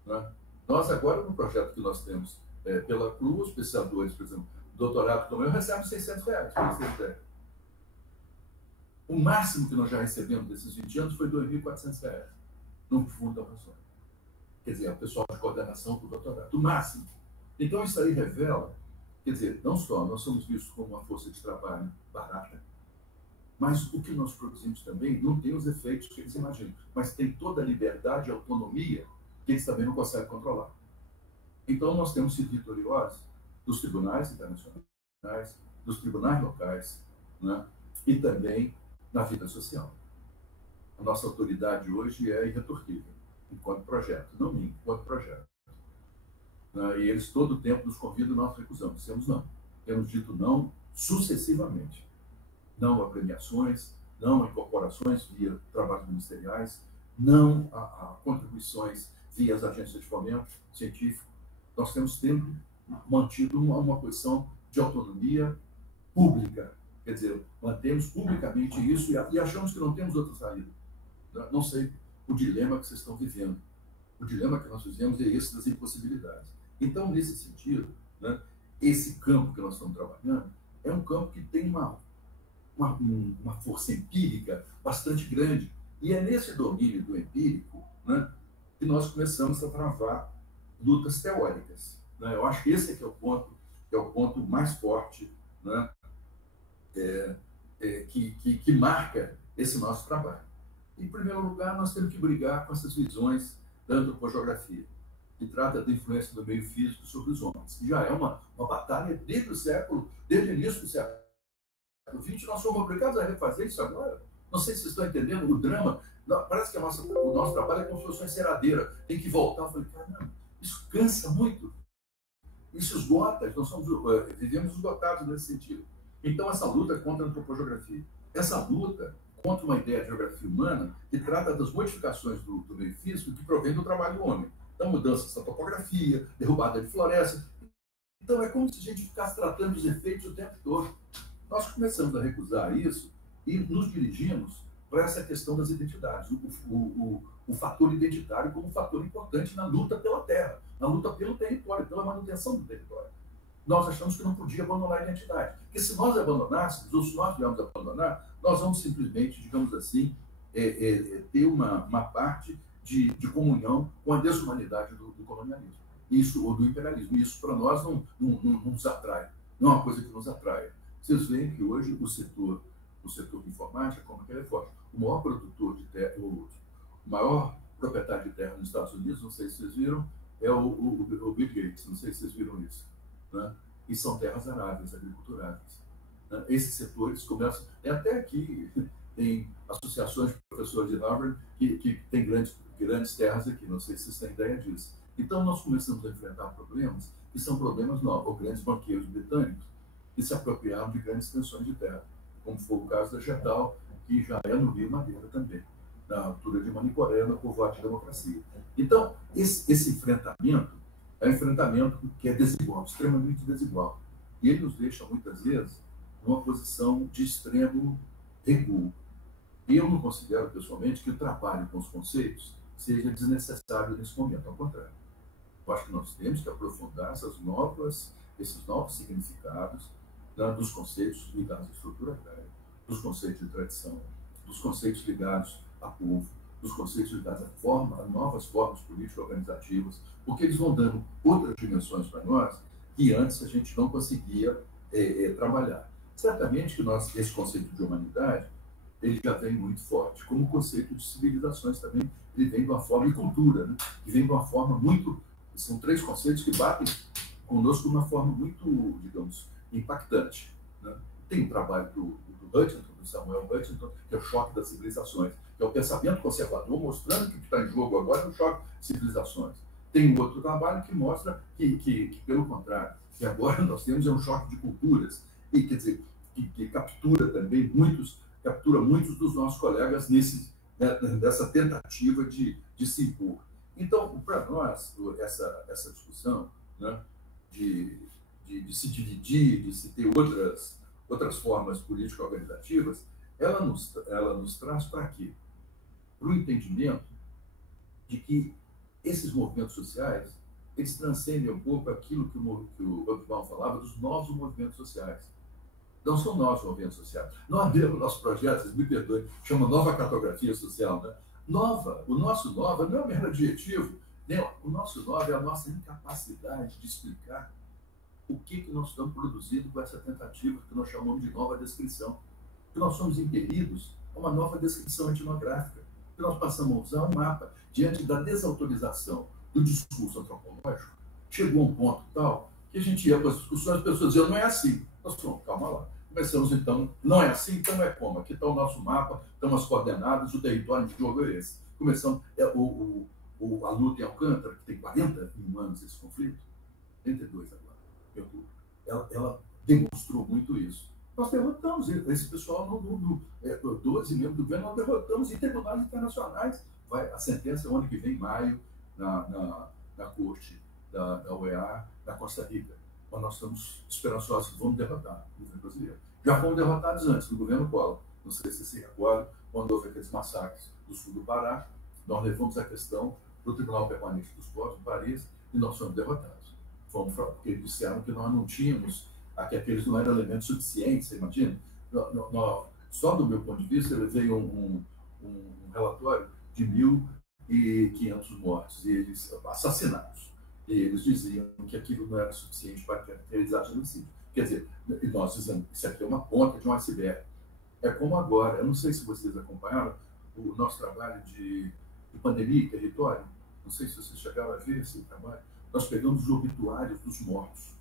Né? Nós agora, no projeto que nós temos pela Cruz, pesquisadores, por exemplo, doutorado como eu, recebem R$600, para vocês terem. O máximo que nós já recebemos desses 20 anos foi R$2.400 no fundo da Amazônia. Quer dizer, o pessoal de coordenação do doutorado, o máximo. Então, isso aí revela, quer dizer, não só nós somos vistos como uma força de trabalho barata, mas o que nós produzimos também não tem os efeitos que eles imaginam, mas tem toda a liberdade e autonomia que eles também não conseguem controlar. Então, nós temos sido vitoriosos dos tribunais internacionais, dos tribunais locais, né? E também na vida social. A nossa autoridade hoje é irretorquível, enquanto projeto, não mim, enquanto projeto. E eles todo o tempo nos convidam, nós recusamos, dissemos não. Temos dito não sucessivamente. Não a premiações, não a incorporações via trabalhos ministeriais, não a contribuições via as agências de fomento científico. Nós temos sempre mantido uma posição de autonomia pública. Quer dizer, mantemos publicamente isso e achamos que não temos outra saída. Não sei o dilema que vocês estão vivendo. O dilema que nós fizemos é esse das impossibilidades. Então, nesse sentido, né, esse campo que nós estamos trabalhando é um campo que tem uma força empírica bastante grande. E é nesse domínio do empírico, né, que nós começamos a travar lutas teóricas. Né? Eu acho que esse é o ponto mais forte, né, que marca esse nosso trabalho. Em primeiro lugar, nós temos que brigar com essas visões da antropogeografia, que trata da influência do meio físico sobre os homens, que já é uma batalha desde o início do século XX. Nós somos obrigados a refazer isso agora. Não sei se vocês estão entendendo o drama. Parece que o nosso trabalho é como se fosse uma enceradeira. Tem que voltar. Eu falei, caramba, isso cansa muito. Isso esgota. Nós vivemos esgotados nesse sentido. Então, essa luta contra a antropogeografia, essa luta contra uma ideia de geografia humana que trata das modificações do meio físico que provém do trabalho do homem. Então, mudanças da topografia, derrubada de floresta. Então, é como se a gente ficasse tratando os efeitos o tempo todo. Nós começamos a recusar isso e nos dirigimos para essa questão das identidades, o fator identitário como um fator importante na luta pela terra, na luta pelo território, pela manutenção do território. Nós achamos que não podia abandonar a identidade, porque se nós abandonássemos, ou se nós viemos abandonar, nós vamos simplesmente, digamos assim, ter uma parte de comunhão com a desumanidade do colonialismo, isso, ou do imperialismo. Isso, para nós, não nos atrai, não é uma coisa que nos atrai. Vocês veem que hoje o setor de informática, como que ele é forte. O maior produtor de terra, o maior proprietário de terra nos Estados Unidos, não sei se vocês viram, é o Bill Gates, não sei se vocês viram isso. Né? E são terras aráveis, agriculturáveis. Né? Esses setores começam... Até aqui tem associações de professores de Harvard que têm grandes terras aqui, não sei se vocês têm ideia disso. Então, nós começamos a enfrentar problemas que são problemas novos, ou grandes banqueiros britânicos que se apropriaram de grandes extensões de terra, como foi o caso da Getal, que já é no Rio Madeira também, na altura de Manicoré, na povoada de Democracia. Então, esse enfrentamento é um enfrentamento que é desigual, extremamente desigual. E ele nos deixa, muitas vezes, numa posição de extremo recuo. E eu não considero, pessoalmente, que o trabalho com os conceitos seja desnecessário nesse momento, ao contrário. Eu acho que nós temos que aprofundar esses novos significados, né, dos conceitos ligados à estrutura agrária, dos conceitos de tradição, dos conceitos ligados a povo, dos conceitos ligados a novas formas político-organizativas, porque eles vão dando outras dimensões para nós que antes a gente não conseguia trabalhar. Certamente que esse conceito de humanidade ele já vem muito forte, como o conceito de civilizações também, ele vem de uma forma, e cultura, né, que vem de uma forma muito... São três conceitos que batem conosco de uma forma muito, digamos, impactante. Né? Tem um trabalho do Hutchinson, do Samuel Hutchinson, que é o choque das civilizações, que é o pensamento conservador mostrando que o que está em jogo agora é o choque de civilizações. Tem um outro trabalho que mostra que pelo contrário, que agora nós temos um choque de culturas, e quer dizer, que captura muitos dos nossos colegas nessa tentativa de se impor. Então, para nós, essa discussão, né, de se dividir, de se ter outras formas político-organizativas, ela nos traz para quê? Para o entendimento de que esses movimentos sociais eles transcendem um pouco aquilo que o Hobsbawm falava dos novos movimentos sociais. Não são novos movimentos sociais. Nós abrimos nosso projeto, vocês me perdoem, chama Nova Cartografia Social, né? Nova, o nosso nova não é um mero adjetivo, né? O nosso nova é a nossa incapacidade de explicar o que nós estamos produzindo com essa tentativa que nós chamamos de nova descrição. Que nós somos impelidos a uma nova descrição etnográfica, que nós passamos a usar um mapa diante da desautorização do discurso antropológico. Chegou a um ponto tal que a gente ia para as discussões, as pessoas diziam, não é assim. Nós falamos, calma lá. Começamos, então, não é assim, então é como? Aqui está o nosso mapa, estão as coordenadas, o território de jogo é esse. Começamos, a luta em Alcântara, que tem 41 anos esse conflito, 32 agora, ela demonstrou muito isso. Nós derrotamos esse pessoal, 12 membros do governo, nós derrotamos em tribunais internacionais. Vai a sentença ano que vem, em maio, na corte da OEA, da Costa Rica. Mas nós estamos esperançosos que vamos derrotar o governo brasileiro. Já fomos derrotados antes, do governo Collor. Não sei se se recordam, quando houve aqueles massacres do sul do Pará, nós levamos a questão para o Tribunal Permanente dos Povos, em Paris, e nós fomos derrotados. Porque eles disseram que nós não tínhamos, que aqueles não eram elementos suficientes, você imagina? Só do meu ponto de vista, eu levei um relatório de 1.500 mortos, e eles assassinados. E eles diziam que aquilo não era suficiente para realizar genocídio. Quer dizer, nós dizemos, isso aqui é uma ponta de um iceberg. É como agora, eu não sei se vocês acompanharam o nosso trabalho de pandemia e território, não sei se vocês chegaram a ver esse trabalho, nós pegamos os obituários dos mortos,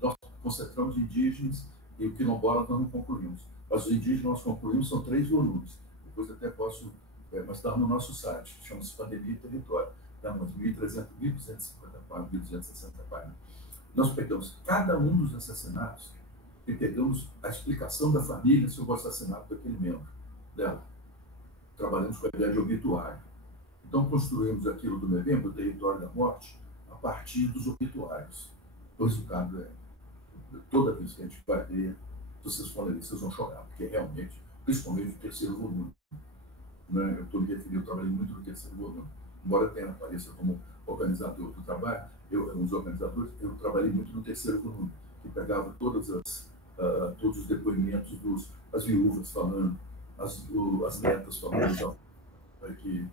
nós concentramos indígenas e o quilombola nós não concluímos. Mas os indígenas nós concluímos, são 3 volumes, depois até posso, mas está no nosso site, chama-se Pandemia e Território, dá umas 1.250 páginas, 1.260 páginas. Nós pegamos cada um dos assassinatos e pegamos a explicação da família sobre o assassinato daquele membro dela. Trabalhamos com a ideia de obituário. Então, construímos aquilo do MEBEM, do território da morte, a partir dos obituários. O resultado é, toda vez que a gente vai ler, vocês forem ler, vocês vão chorar, porque realmente, principalmente o 3º volume, né? Eu estou me referindo, eu trabalhei muito no 3º volume, embora tenha apareça como organizador do trabalho, os organizadores, eu trabalhei muito no 3º volume, que pegava todos os depoimentos das viúvas falando, as netas falando que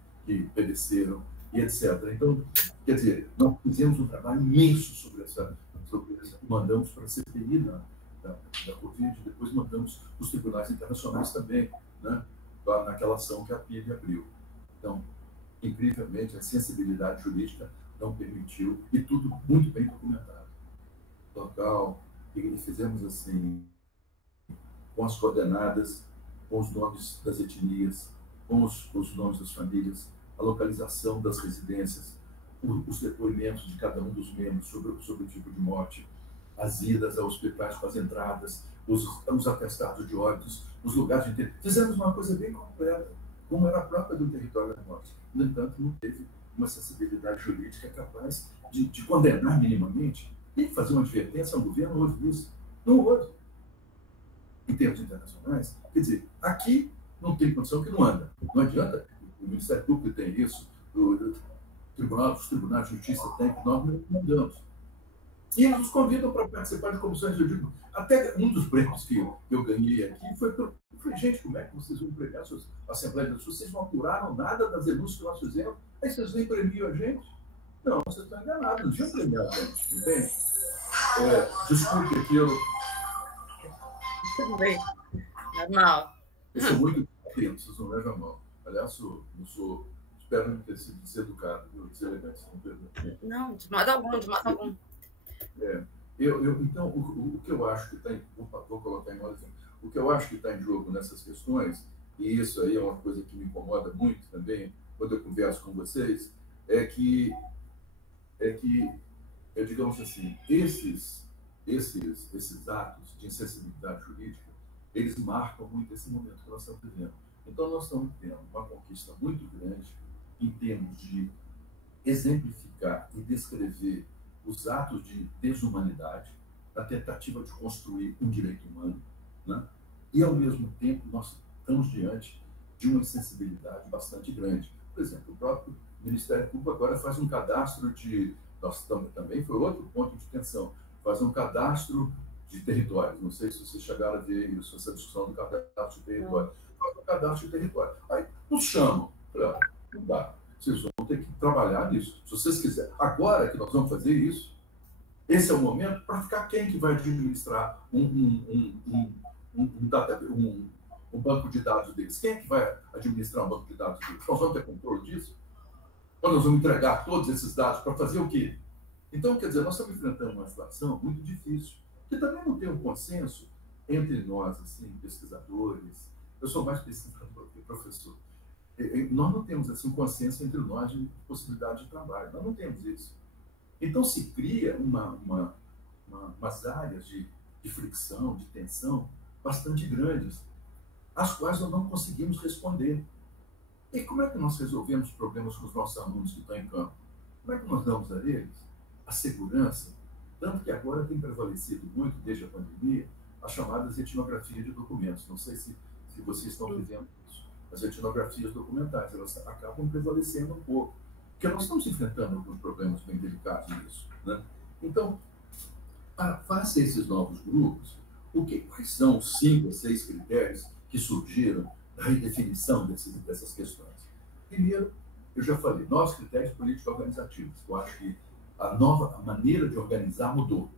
pereceram, e etc. Então, quer dizer, nós fizemos um trabalho imenso sobre essa mandamos para a CPI da Covid, depois mandamos para os tribunais internacionais também, né, naquela ação que a PIB abriu. Então, incrivelmente, a sensibilidade jurídica não permitiu, e tudo muito bem documentado. Local, e fizemos assim, com as coordenadas, com os nomes das etnias, com os nomes das famílias, a localização das residências, os depoimentos de cada um dos membros sobre o tipo de morte, as idas aos hospitais com as entradas, os atestados de óbitos, os lugares de... Fizemos uma coisa bem completa, como era a própria do território da morte. No entanto, não teve uma sensibilidade jurídica capaz de condenar minimamente e fazer uma advertência ao governo. Não houve isso. Não houve. Em termos internacionais, quer dizer, aqui não tem condição que não anda. Não adianta. O Ministério Público tem isso, os tribunais de justiça tem, que nós não mandamos. E eles nos convidam para participar de comissões, eu digo, até um dos prêmios que eu ganhei aqui foi eu falei, gente, como é que vocês vão pregar a Assembleia das Pessoas? Vocês não apuraram nada das denúncias que nós fizemos, aí vocês nem premiam a gente? Não, vocês estão enganados, não tinham premiado a gente, entende? Desculpe aqui, Tudo bem, normal. Eu sou muito atento, vocês não levam a mão. Aliás, eu sou, espero não ter sido deseducado, deselegante, não perdão. Não, de modo algum, de modo algum. Então, o que eu acho que está em... Vou colocar em ordem. O que eu acho que está em jogo nessas questões, e isso aí é uma coisa que me incomoda muito também, quando eu converso com vocês, é que digamos assim, esses atos de insensibilidade jurídica, eles marcam muito esse momento que nós estamos vivendo. Então, nós estamos tendo uma conquista muito grande em termos de exemplificar e descrever os atos de desumanidade, a tentativa de construir um direito humano, né? E, ao mesmo tempo, nós estamos diante de uma insensibilidade bastante grande. Por exemplo, o próprio Ministério Público agora faz um cadastro Nós também foi outro ponto de tensão, fazer um cadastro de territórios. Não sei se vocês chegaram a ver isso, essa discussão do cadastro de território. Fazer um cadastro de território. Aí nos chamam. Falei, olha, não dá. Vocês vão ter que trabalhar nisso. Se vocês quiserem. Agora que nós vamos fazer isso, esse é o momento para ficar quem que vai administrar um banco de dados deles. Quem é que vai administrar um banco de dados deles? Nós vamos ter controle disso? Ou nós vamos entregar todos esses dados para fazer o quê? Então, quer dizer, nós estamos enfrentando uma situação muito difícil, que também não tem um consenso entre nós, assim, pesquisadores. Eu sou mais pesquisador que professor. Nós não temos assim, um consenso entre nós de possibilidade de trabalho. Nós não temos isso. Então, se cria umas áreas de fricção, de tensão, bastante grandes, às quais nós não conseguimos responder. E como é que nós resolvemos problemas com os nossos alunos que estão em campo? Como é que nós damos a eles a segurança? Tanto que agora tem prevalecido muito, desde a pandemia, as chamadas etnografias de documentos. Não sei se vocês estão vivendo isso. As etnografias documentais, elas acabam prevalecendo um pouco. Porque nós estamos enfrentando alguns problemas bem delicados nisso, né? Então, face a esses novos grupos, quais são os 5 ou 6 critérios que surgiram da redefinição dessas questões? Primeiro, eu já falei, novos critérios políticos organizativos. Eu acho que a maneira de organizar mudou.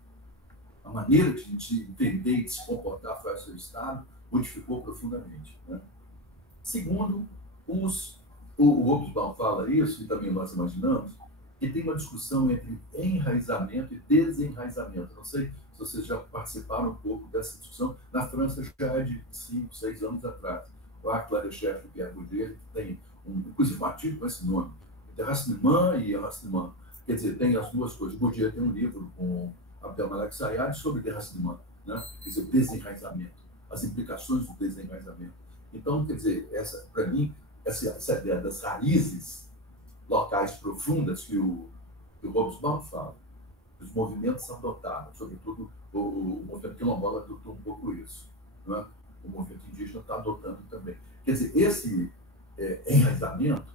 A maneira de entender e de se comportar face ao Estado modificou profundamente, né? Segundo, o Hobsbawm fala isso, e também nós imaginamos, que tem uma discussão entre enraizamento e desenraizamento. Não sei se vocês já participaram um pouco dessa discussão. Na França já é de 5, 6 anos atrás. O Arc La Recherche do Pierre Bourdieu tem, inclusive, um artigo com esse nome, Déracinement e Enracinement. Quer dizer, tem as duas coisas. Bourdieu tem um livro com Abdelmalek Sayad sobre Déracinement, né? Quer dizer, desenraizamento, as implicações do desenraizamento. Então, quer dizer, para mim, essa ideia das raízes locais profundas que o Hobsbawm fala, os movimentos adotaram, sobretudo o movimento quilombola adotou um pouco isso, não é? O movimento indígena está adotando também. Quer dizer, esse enraizamento,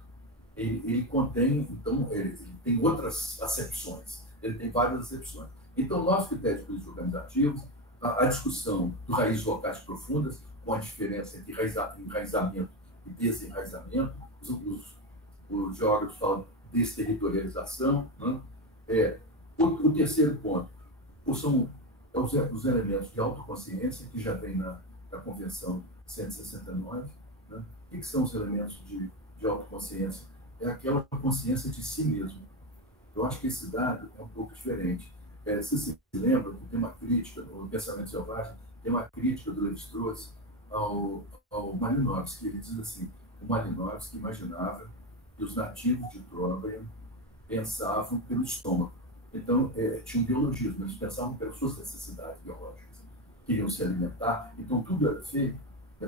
ele contém, então, ele tem outras acepções, ele tem várias acepções. Então, nossos critérios políticos organizativos, a discussão de raízes locais profundas, com a diferença entre enraizamento e desenraizamento, os geógrafos falam desterritorialização, né? O terceiro ponto são os elementos de autoconsciência, que já vem na Convenção 169. Né? O que são os elementos de autoconsciência? É aquela consciência de si mesmo. Eu acho que esse dado é um pouco diferente. Você se lembra que tem uma crítica, no Pensamento Selvagem, tem uma crítica do Levi-Strauss ao Malinowski. Ele diz assim, o Malinowski imaginava que os nativos de Tróia pensavam pelo estômago. Então, tinha um biologismo, eles pensavam pelas suas necessidades biológicas. Queriam se alimentar, então tudo era feito,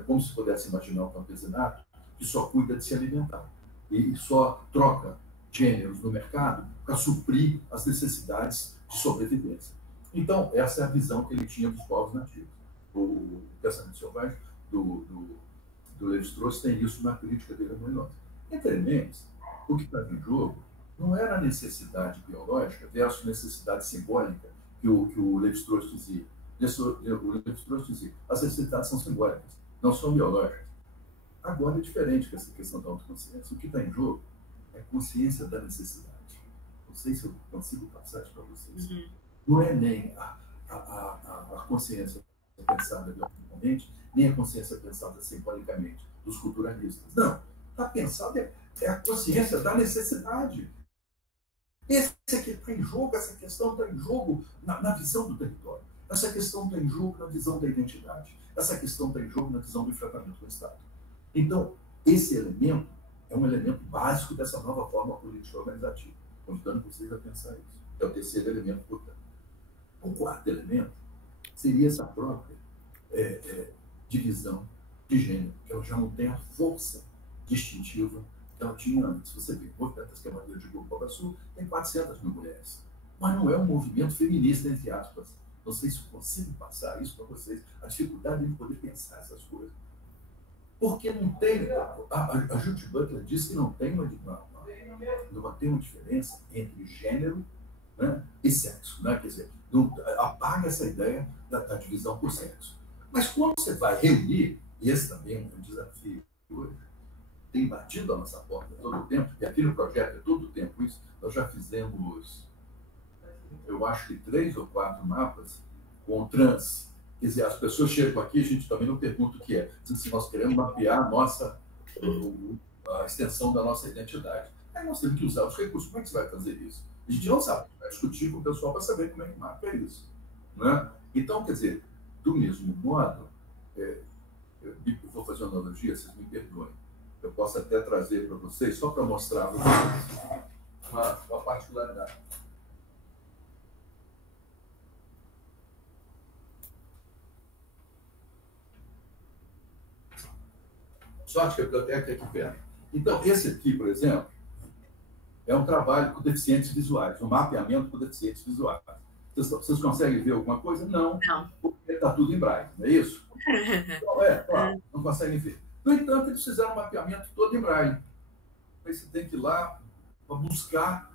como se pudesse imaginar o campesinato, que só cuida de se alimentar e só troca gêneros no mercado para suprir as necessidades de sobrevivência. Então, essa é a visão que ele tinha dos povos nativos. O Pensamento Selvagem do Levi-Strauss tem isso na crítica dele a Malinowski. Entre mentes, o que estava em jogo não era a necessidade biológica versus necessidade simbólica que o Levi-Strauss dizia. O Levi-Strauss dizia, as necessidades são simbólicas, não são biológicas. Agora é diferente com essa questão da autoconsciência. O que está em jogo é a consciência da necessidade. Não sei se eu consigo passar isso para vocês. Uhum. Não é nem a consciência pensada biologicamente, nem a consciência pensada simbolicamente, dos culturalistas. Não. Está pensado é a consciência da necessidade. Esse aqui está em jogo, essa questão está em jogo na visão do território. Essa questão está em jogo na visão da identidade. Essa questão está em jogo na visão do enfrentamento do Estado. Então, esse elemento é um elemento básico dessa nova forma política organizativa. Convidando vocês a pensar isso. É o terceiro elemento, portanto. O quarto elemento seria essa própria divisão de gênero, que ela já não tem a força distintiva que ela tinha antes. Você vê, o movimento das queimadeiras de Gurupoba Sul tem 400 mil mulheres. Mas não é um movimento feminista, entre aspas. Não sei se eu consigo passar isso para vocês, a dificuldade de poder pensar essas coisas. Porque não tem... A Judith Butler diz que não tem uma diferença entre gênero né, e sexo. Né? Quer dizer, não, apaga essa ideia da divisão por sexo. Mas quando você vai reunir, e esse também é um desafio hoje, tem batido a nossa porta todo o tempo, e aqui no projeto é todo o tempo isso, nós já fizemos, eu acho que 3 ou 4 mapas com trans. Quer dizer, as pessoas chegam aqui, a gente também não pergunta o que é, se nós queremos mapear a extensão da nossa identidade. Aí nós temos que usar os recursos. Como é que você vai fazer isso? A gente não sabe, vai discutir com o pessoal para saber como é que mapa isso. Né? Então, quer dizer, do mesmo modo, eu vou fazer uma analogia, vocês me perdoem. Eu posso até trazer para vocês, só para mostrar para vocês uma particularidade. Sorte que a biblioteca é aqui perto. Então, esse aqui, por exemplo, é um trabalho com deficientes visuais, um mapeamento com deficientes visuais. Vocês conseguem ver alguma coisa? Não. Não. Porque está tudo em braille, não é isso? Então, claro, não conseguem ver. No entanto, eles fizeram um mapeamento todo em braille. Aí você tem que ir lá para buscar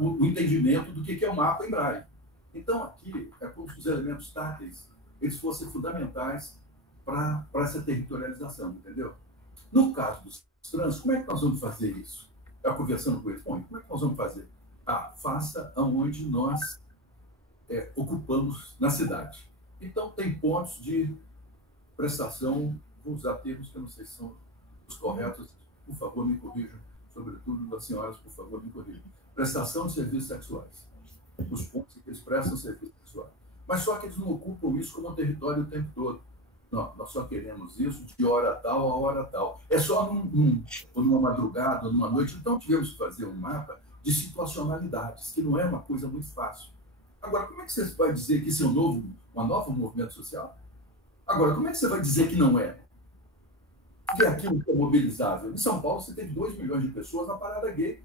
o entendimento do que é o mapa em braille. Então, aqui, é como se os elementos táteis eles fossem fundamentais para essa territorialização, entendeu? No caso dos trans, como é que nós vamos fazer isso? Eu conversando com eles, bom, como é que nós vamos fazer? Faça aonde nós ocupamos na cidade. Então, tem pontos de prestação, vou usar termos que eu não sei se são os corretos, por favor, me corrijam, sobretudo das senhoras, por favor, me corrijam. Prestação de serviços sexuais. Os pontos em que eles prestam serviço sexual. Mas só que eles não ocupam isso como um território o tempo todo. Não, nós só queremos isso de hora tal a hora tal. É só numa madrugada, numa noite. Então, tivemos que fazer um mapa de situacionalidades, que não é uma coisa muito fácil. Agora, como é que você vai dizer que isso é uma nova movimento social? Agora, como é que você vai dizer que não é? Que aquilo que é mobilizável. Em São Paulo, você teve 2 milhões de pessoas na parada gay.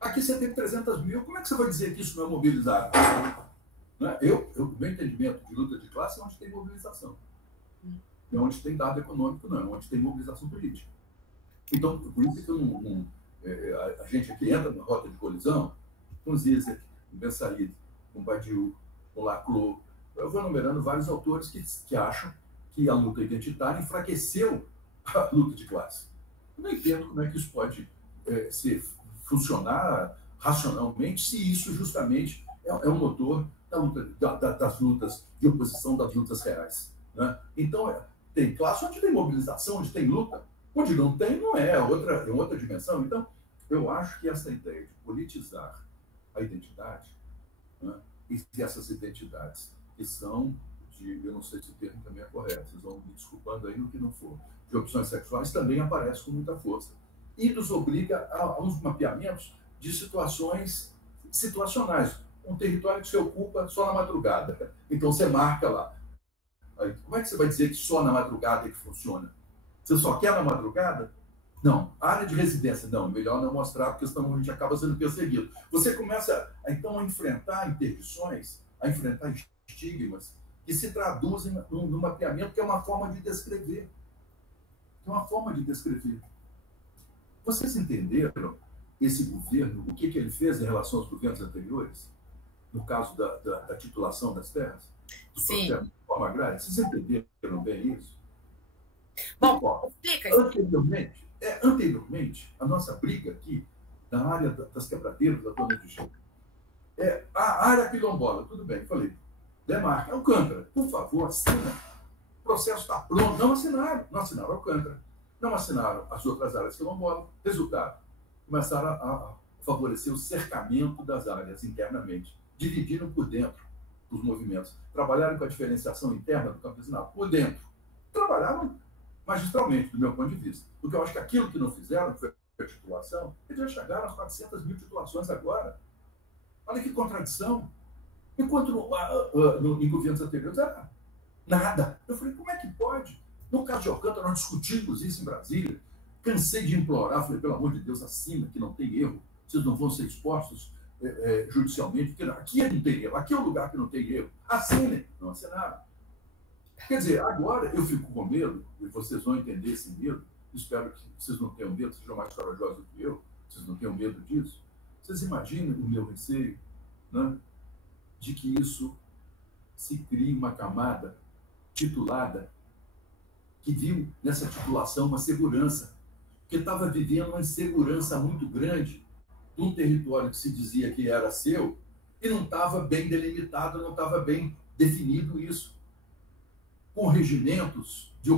Aqui você teve 300 mil. Como é que você vai dizer que isso não é mobilizável? O meu entendimento de luta de classe é onde tem mobilização. Não é onde tem dado econômico, não. É onde tem mobilização política. Então, por isso que a gente aqui entra na rota de colisão com Zizek, com Ben Said, com Badiou, com Laclau. Eu vou enumerando vários autores que acham que a luta identitária enfraqueceu a luta de classe. Eu não entendo como é que isso pode funcionar racionalmente se isso justamente é um motor das lutas de oposição, das lutas reais. Né? Então, tem classe onde tem mobilização, onde tem luta. Onde não tem, não é outra dimensão. Então, eu acho que essa ideia de politizar a identidade, né, e essas identidades que são eu não sei se o termo também é correto, vocês vão me desculpando aí no que não for, de opções sexuais, também aparece com muita força. E nos obriga a uns mapeamentos de situações situacionais. Um território que você ocupa só na madrugada. Então, você marca lá. Aí, como é que você vai dizer que só na madrugada é que funciona? Você só quer na madrugada? Não. Área de residência? Não. Melhor não mostrar, porque senão a gente acaba sendo perseguido. Você começa, então, a enfrentar interdições, a enfrentar estigmas que se traduzem no mapeamento, que é uma forma de descrever. É uma forma de descrever. Vocês entenderam esse governo, o que ele fez em relação aos governos anteriores? No caso da titulação das terras? Do processo de reforma agrária? Vocês entenderam bem isso? Bom, explica. Anteriormente, a nossa briga aqui, na área das quebradeiras da Dona de Chico, a área quilombola, tudo bem, falei, demarca, Alcântara, por favor, assina. O processo está pronto. Não assinaram Alcântara. Não assinaram as outras áreas quilombolas. Resultado, começaram a favorecer o cercamento das áreas internamente. Dividiram por dentro os movimentos. Trabalharam com a diferenciação interna do campesinado por dentro. Trabalharam magistralmente, do meu ponto de vista. Porque eu acho que aquilo que não fizeram, que foi a titulação, eles já chegaram às 400 mil titulações agora. Olha que contradição. Enquanto em governos anteriores era nada. Eu falei, como é que pode? No caso de Alcântara, nós discutimos isso em Brasília. Cansei de implorar, falei, pelo amor de Deus, assina, que não tem erro. Vocês não vão ser expostos judicialmente, porque aqui não tem erro, aqui é o lugar que não tem erro. Assinem. Não assinaram. Quer dizer, agora eu fico com medo, e vocês vão entender esse medo, espero que vocês não tenham medo, sejam mais corajosos do que eu, vocês não tenham medo disso. Vocês imaginem o meu receio né, de que isso se crie uma camada titulada que viu nessa titulação uma segurança, que estava vivendo uma insegurança muito grande de um território que se dizia que era seu e não estava bem delimitado, não estava bem definido isso. Com regimentos de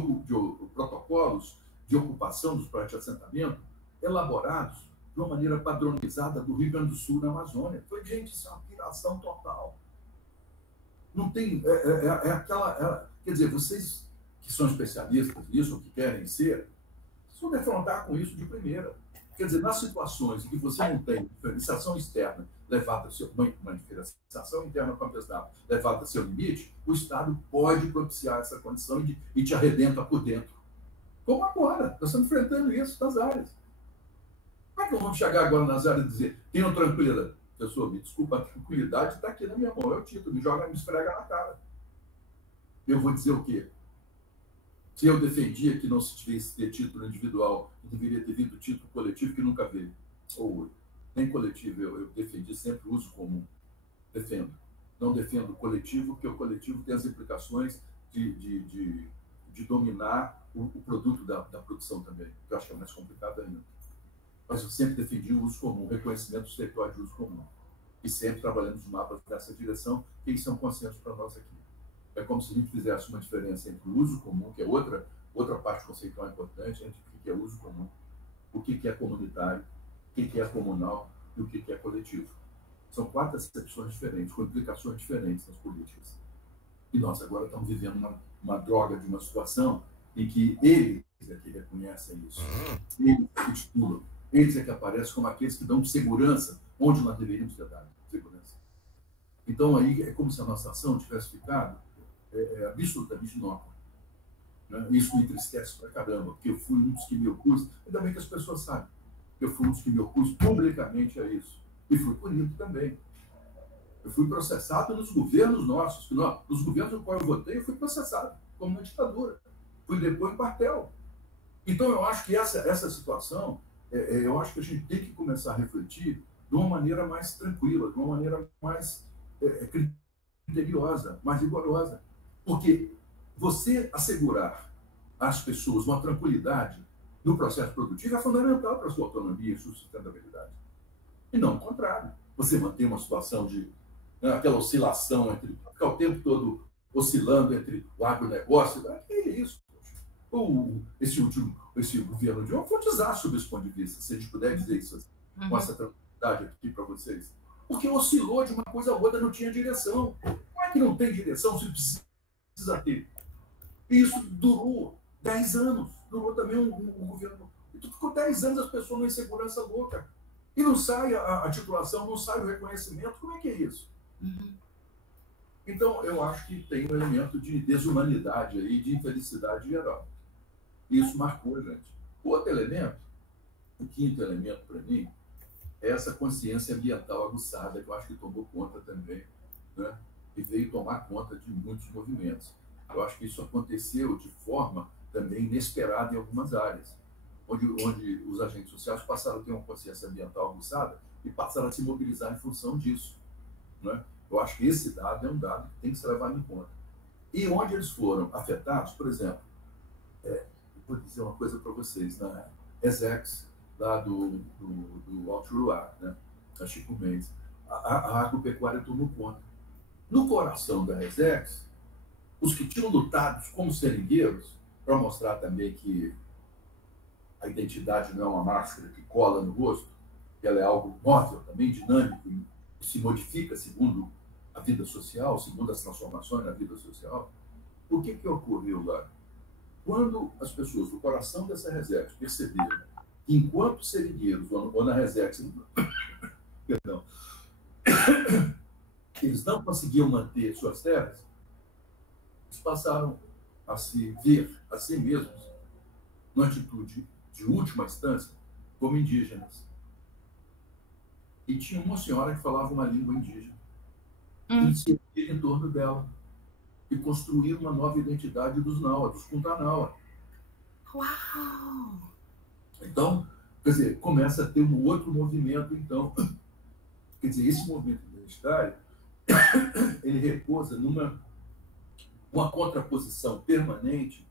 protocolos de ocupação dos pratos de assentamento elaborados de uma maneira padronizada do Rio Grande do Sul na Amazônia. Foi, gente, isso é uma piração total. Não tem... quer dizer, vocês que são especialistas nisso, ou que querem ser, vão defrontar com isso de primeira. Quer dizer, nas situações em que você não tem diferenciação externa levada a seu, uma diferenciação interna com a pesada levada a seu limite, o Estado pode propiciar essa condição e te arrebenta por dentro. Como agora, nós estamos enfrentando isso nas áreas. Como é que vamos chegar agora nas áreas e dizer, tenham tranquilidade? Pessoal, me desculpa, a tranquilidade está aqui na minha mão, é o título, me esfrega na cara. Eu vou dizer o quê? Se eu defendia que não se tivesse ter título individual, que deveria ter vindo título coletivo, que nunca veio. Ou nem coletivo, eu defendi sempre o uso comum. Defendo. Não defendo o coletivo, porque o coletivo tem as implicações de dominar o produto da produção também, que eu acho que é mais complicado ainda. Mas eu sempre defendi o uso comum, o reconhecimento dos territórios de uso comum. E sempre trabalhando os mapas nessa direção, que isso é um consenso para nós aqui. É como se a gente fizesse uma diferença entre o uso comum, que é outra parte conceitual importante, entre o que é uso comum, o que é comunitário, o que é comunal e o que é coletivo. São 4 acepções diferentes, com implicações diferentes nas políticas. E nós agora estamos vivendo uma droga de uma situação em que eles é que reconhecem isso, eles é que estimulam, eles é que aparecem como aqueles que dão segurança onde nós deveríamos ter dado segurança. Então, aí é como se a nossa ação tivesse ficado absolutamente inócua. Né? Isso me entristece pra caramba, porque eu fui um dos que me opus, ainda bem que as pessoas sabem, eu fui um dos que me opus publicamente a isso. E fui punido também. Eu fui processado nos governos nossos, nos governos no qual eu votei, eu fui processado, como uma ditadura. Fui depois em quartel. Então, eu acho que essa situação, eu acho que a gente tem que começar a refletir de uma maneira mais tranquila, de uma maneira mais criteriosa, mais rigorosa. Porque você assegurar às pessoas uma tranquilidade no processo produtivo é fundamental para a sua autonomia e sua sustentabilidade. E não o contrário. Você manter uma situação de aquela oscilação entre ficar o tempo todo oscilando entre o agronegócio. Que é isso? Esse governo de hoje foi um desastre sob esse ponto de vista, se a gente puder dizer isso assim, com essa tranquilidade aqui para vocês. Porque oscilou de uma coisa a outra, não tinha direção. Como é que não tem direção se precisa ter? E isso durou 10 anos. Durou também um governo. Então ficou 10 anos as pessoas numa insegurança louca. E não sai a titulação, não sai o reconhecimento. Como é que é isso? Então, eu acho que tem um elemento de desumanidade aí, de infelicidade geral. Isso marcou a gente. O outro elemento, o quinto elemento para mim, é essa consciência ambiental aguçada, que eu acho que tomou conta também, né? E veio tomar conta de muitos movimentos. Eu acho que isso aconteceu de forma também inesperada em algumas áreas, onde os agentes sociais passaram a ter uma consciência ambiental aguçada e passaram a se mobilizar em função disso, né? Eu acho que esse dado é um dado que tem que ser levado em conta. E onde eles foram afetados, por exemplo, vou dizer uma coisa para vocês, na Exex, lá do Alto Uruá, né? A Chico Mendes, a agropecuária tomou conta. No coração da Exex, os que tinham lutado como seringueiros, para mostrar também que a identidade não é uma máscara que cola no rosto, que ela é algo móvel também, dinâmico, e se modifica segundo a vida social, segundo as transformações na vida social. O que ocorreu lá? Quando as pessoas do coração dessa Resex perceberam que, enquanto seringueiros ou na Resex, perdão, eles não conseguiam manter suas terras, eles passaram a se ver a si mesmos, numa atitude de última instância, como indígenas. E tinha uma senhora que falava uma língua indígena. E se em torno dela. E construir uma nova identidade dos Naua, dos Kuntanaua. Uau! Então, quer dizer, começa a ter um outro movimento, então. Quer dizer, esse movimento identitária, ele repousa numa uma contraposição permanente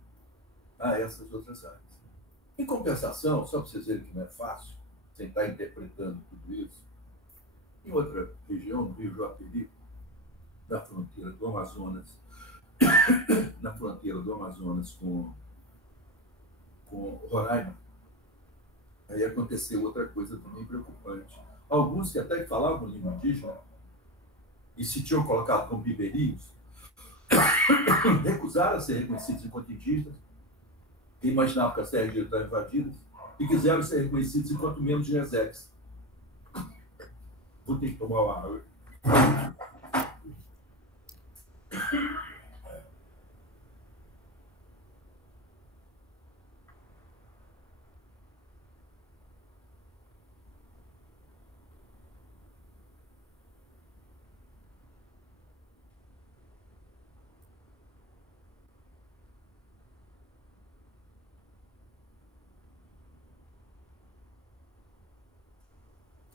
a essas outras áreas. Em compensação, só para vocês verem que não é fácil, sem estar interpretando tudo isso, em outra região, no Rio Joaperi, na fronteira do Amazonas, com Roraima, aí aconteceu outra coisa também preocupante. Alguns que até falavam língua indígena e se tinham colocado como ribeirinhos, recusaram a ser reconhecidos enquanto indígenas, imaginavam que as terras indígenas estavam invadidas, e quiseram ser reconhecidos enquanto membros de Resex. Vou ter que tomar uma água.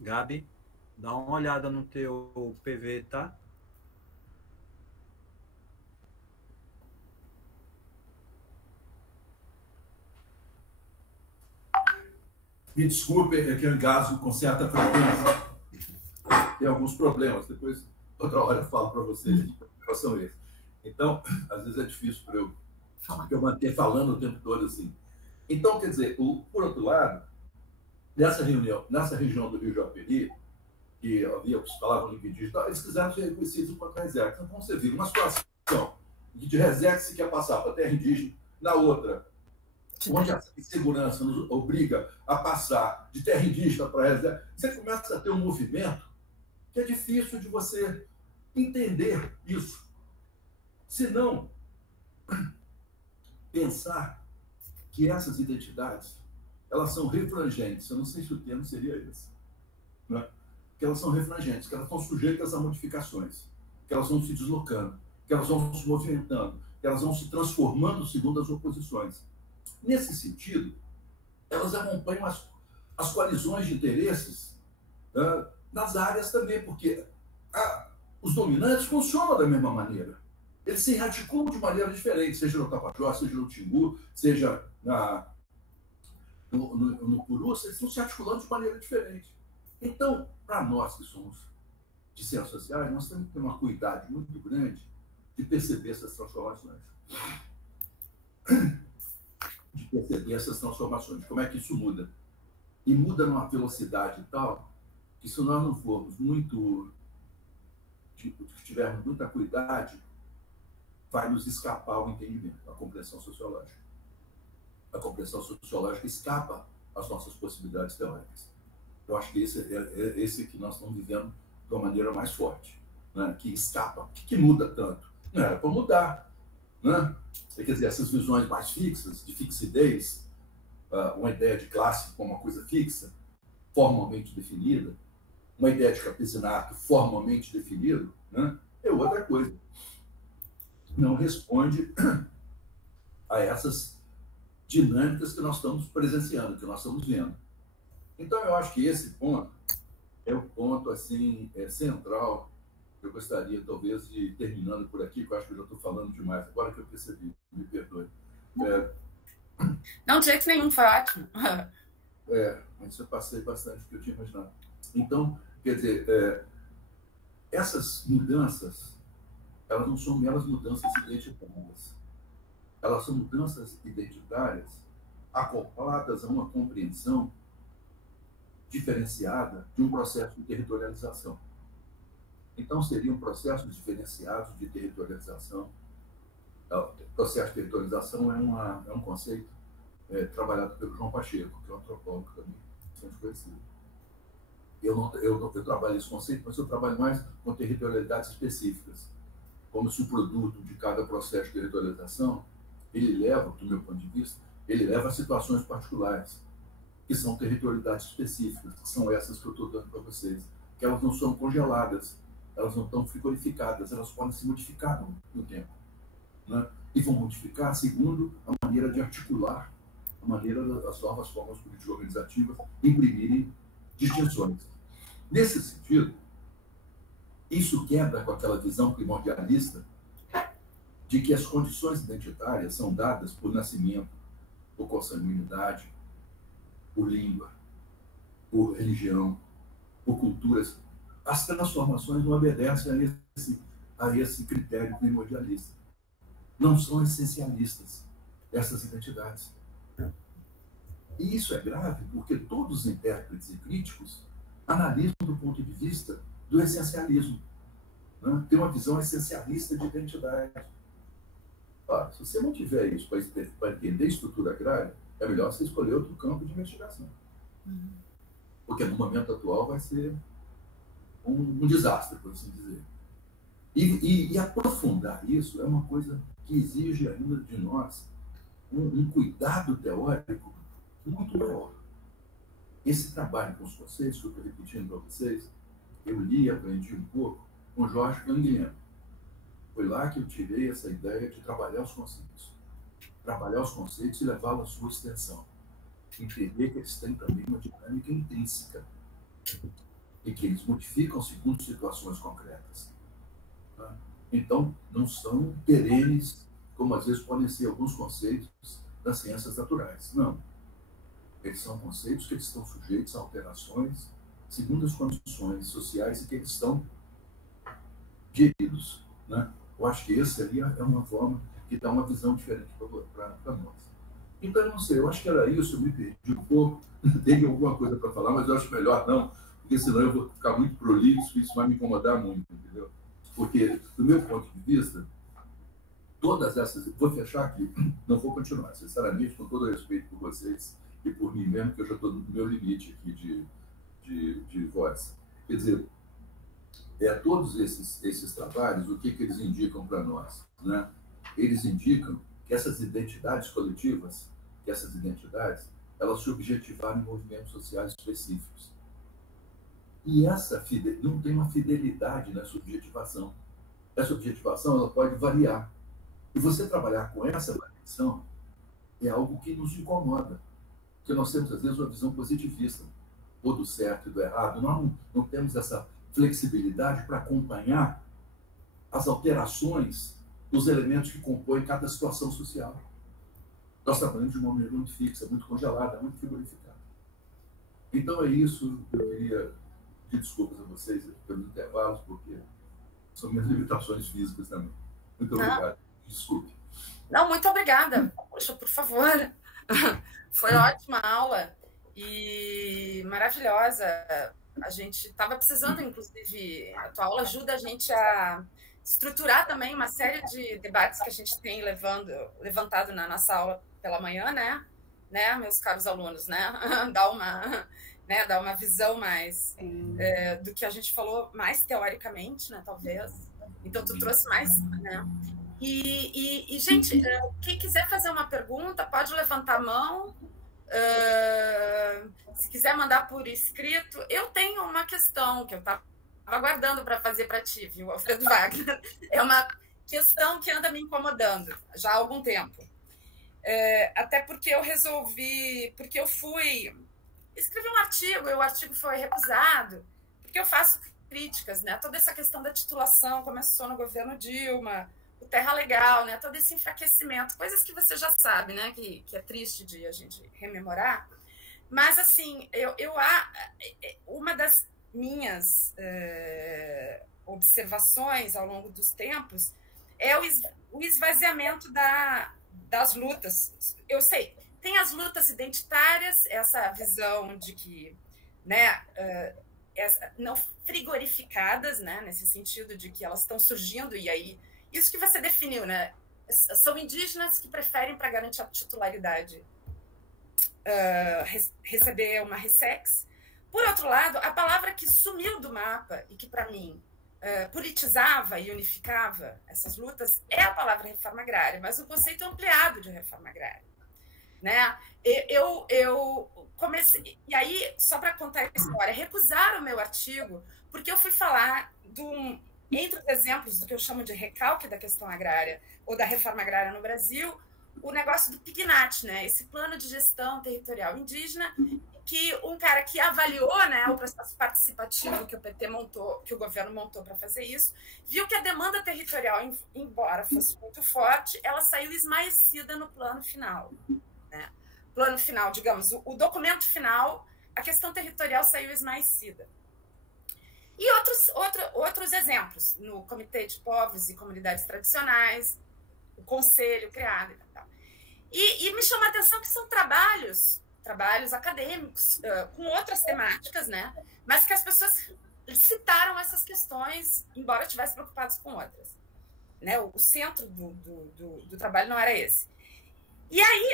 Gabi, dá uma olhada no teu PV, tá? Me desculpe, é que eu engasgo com certa frequência. Tem alguns problemas. Depois, outra hora, eu falo para vocês quais são eles. Então, às vezes é difícil para eu manter falando o tempo todo assim. Então, quer dizer, por outro lado, nessa região do Rio Joaperi, que havia os que falavam língua indígena, eles quiseram ser reconhecidos enquanto Resex. Então, você viu uma situação em que de Resex se quer passar para a terra indígena, na outra, onde a insegurança nos obriga a passar de terra indígena para Resex, você começa a ter um movimento que é difícil de você entender isso. Se não pensar que essas identidades elas são refrangentes. Eu não sei se o termo seria esse. Né? Que elas são refrangentes, que elas estão sujeitas a modificações, que elas vão se deslocando, que elas vão se movimentando, que elas vão se transformando segundo as oposições. Nesse sentido, elas acompanham as coalizões de interesses nas áreas também, porque os dominantes funcionam da mesma maneira. Eles se articulam de maneira diferente, seja no Tapajós, seja no Timbu, seja no Puru, eles estão se articulando de maneira diferente. Então, para nós que somos de ciências sociais, nós temos que ter uma cuidado muito grande de perceber essas transformações. De perceber essas transformações, de como é que isso muda. E muda numa velocidade tal que, se nós não formos tivermos muita cuidado, vai nos escapar o entendimento, a compreensão sociológica. A compreensão sociológica escapa às nossas possibilidades teóricas. Eu acho que esse que nós estamos vivendo de uma maneira mais forte, né? Que escapa. O que muda tanto? Não era para mudar. Né? Quer dizer, essas visões mais fixas, de fixidez, uma ideia de classe como uma coisa fixa, formalmente definida, uma ideia de campesinato formalmente definido, né? É outra coisa. Não responde a essas dinâmicas que nós estamos presenciando, que nós estamos vendo. Então, eu acho que esse ponto é o ponto assim, central. Eu gostaria, talvez, de ir terminando por aqui, que eu acho que eu já estou falando demais, agora que eu percebi, me perdoe. Não, de jeito nenhum, foi ótimo. Mas eu passei bastante do que eu tinha imaginado. Então, quer dizer, essas mudanças, elas não são meras mudanças identitárias. Elas são mudanças identitárias acopladas a uma compreensão diferenciada de um processo de territorialização. Então, seriam processos diferenciados de territorialização. O processo de territorialização é um conceito trabalhado pelo João Pacheco, que é um antropólogo também, bastante conhecido. Eu trabalho esse conceito, mas eu trabalho mais com territorialidades específicas, como se o produto de cada processo de territorialização, ele leva, do meu ponto de vista, ele leva a situações particulares, que são territorialidades específicas, que são essas que eu estou dando para vocês, que elas não são congeladas, elas não estão frigorificadas, elas podem se modificar no tempo. Né? E vão modificar segundo a maneira de articular, a maneira das novas formas político-organizativas imprimirem distinções. Nesse sentido, Isso quebra com aquela visão primordialista de que as condições identitárias são dadas por nascimento, por consanguinidade, por língua, por religião, por culturas. As transformações não obedecem a esse critério primordialista. Não são essencialistas essas identidades. E isso é grave porque todos os intérpretes e críticos analisam do ponto de vista do essencialismo. Né? Tem uma visão essencialista de identidade. Ora, se você não tiver isso para entender a estrutura agrária, é melhor você escolher outro campo de investigação. Porque no momento atual vai ser um desastre, por assim dizer. E aprofundar isso é uma coisa que exige ainda de nós um cuidado teórico muito maior. Esse trabalho com os conceitos, que eu estou repetindo para vocês, eu li e aprendi um pouco com Jorge Canguilhem. Foi lá que eu tirei essa ideia de trabalhar os conceitos. Trabalhar os conceitos e levá-los à sua extensão. Entender que eles têm também uma dinâmica intrínseca e que eles modificam segundo situações concretas. Tá? Então, não são perenes, como às vezes podem ser alguns conceitos das ciências naturais. Não. Eles são conceitos que eles estão sujeitos a alterações segundo as condições sociais e que eles estão geridos. Né? Eu acho que esse ali é uma forma que dá uma visão diferente para nós. Então, eu não sei, eu acho que era isso, eu me perdi um pouco, teria alguma coisa para falar, mas eu acho melhor não, porque senão eu vou ficar muito prolixo e isso vai me incomodar muito, entendeu? Porque, do meu ponto de vista, todas essas... Vou fechar aqui, não vou continuar, sinceramente, com todo o respeito por vocês e por mim mesmo, que eu já estou no meu limite aqui de voz. Quer dizer, todos esses trabalhos, o que eles indicam para nós? Né? Eles indicam que essas identidades coletivas, elas se objetivaram em movimentos sociais específicos. E não tem uma fidelidade nessa objetivação. Essa objetivação ela pode variar. E você trabalhar com essa variação é algo que nos incomoda. Porque nós temos, às vezes, uma visão positivista, ou do certo e do errado. Nós não temos essa flexibilidade para acompanhar as alterações dos elementos que compõem cada situação social. Nós trabalhamos de uma maneira muito fixa, muito congelada, muito frigorificada. Então é isso. Eu queria pedir desculpas a vocês pelos intervalos, porque são minhas limitações físicas também. Muito obrigado. Desculpe. Não, muito obrigada. Poxa, por favor. Foi ótima aula e maravilhosa. A gente estava precisando, inclusive, a tua aula ajuda a gente a estruturar também uma série de debates que a gente tem levantado na nossa aula pela manhã, né, meus caros alunos, né? Dar uma visão mais do que a gente falou mais teoricamente, né, talvez. Então, tu trouxe mais, né? E gente, quem quiser fazer uma pergunta, pode levantar a mão. Se quiser mandar por escrito. Eu tenho uma questão que eu estava aguardando para fazer para ti, viu, Alfredo Wagner? É uma questão que anda me incomodando já há algum tempo. Até porque porque eu fui escrever um artigo, e o artigo foi recusado, porque eu faço críticas, né? Toda essa questão da titulação começou no governo Dilma, o Terra Legal, né? Todo esse enfraquecimento, coisas que você já sabe, né? Que é triste de a gente rememorar. Mas, assim, uma das minhas observações ao longo dos tempos é o esvaziamento das lutas. Eu sei, tem as lutas identitárias, essa visão de que, né, não frigorificadas, né, nesse sentido de que elas estão surgindo, e aí, isso que você definiu, né, são indígenas que preferem, para garantir a titularidade, receber uma ressex. Por outro lado, a palavra que sumiu do mapa e que, para mim, politizava e unificava essas lutas é a palavra reforma agrária, mas o conceito ampliado de reforma agrária. Né? Eu comecei... E aí, só para contar a história, recusaram o meu artigo porque eu fui falar entre os exemplos do que eu chamo de recalque da questão agrária ou da reforma agrária no Brasil, o negócio do PGNAT, né? Esse plano de gestão territorial indígena, que um cara que avaliou, né, o processo participativo que o PT montou, que o governo montou para fazer isso, viu que a demanda territorial, embora fosse muito forte, ela saiu esmaecida no plano final, né? Plano final, digamos, o documento final, a questão territorial saiu esmaecida. E outros exemplos, no Comitê de Povos e Comunidades Tradicionais, o conselho criado e tal. E me chama a atenção que são trabalhos acadêmicos, com outras temáticas, né? Mas que as pessoas citaram essas questões, embora estivessem preocupados com outras. Né? O centro do trabalho não era esse. E aí,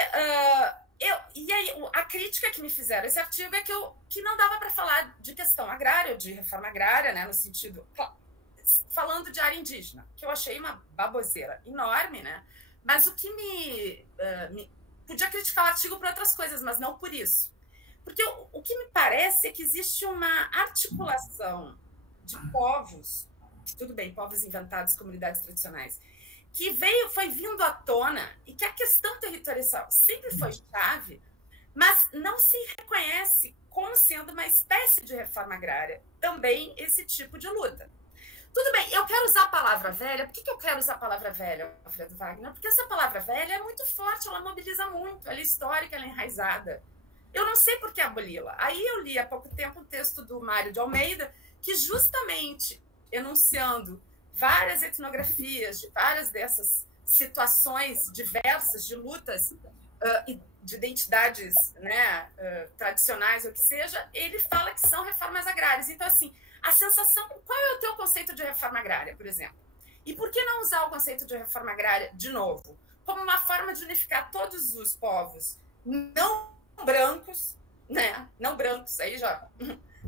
a crítica que me fizeram esse artigo é que não dava para falar de questão agrária, de reforma agrária, né? No sentido... falando de área indígena, que eu achei uma baboseira enorme, né? Mas o que podia criticar o artigo por outras coisas, mas não por isso. Porque o que me parece é que existe uma articulação de povos, tudo bem, povos inventados, comunidades tradicionais, que foi vindo à tona e que a questão territorial sempre foi chave, mas não se reconhece como sendo uma espécie de reforma agrária, também esse tipo de luta. Tudo bem, eu quero usar a palavra velha. Por que eu quero usar a palavra velha, Alfredo Wagner? Porque essa palavra velha é muito forte, ela mobiliza muito, ela é histórica, ela é enraizada. Eu não sei por que aboli-la. Aí eu li há pouco tempo um texto do Mário de Almeida, que justamente enunciando várias etnografias de várias dessas situações diversas de lutas de identidades, né, tradicionais, ou o que seja, ele fala que são reformas agrárias. Então, assim, a sensação... Qual é o teu conceito de reforma agrária, por exemplo? E por que não usar o conceito de reforma agrária, de novo, como uma forma de unificar todos os povos não brancos, né? Não brancos, aí já...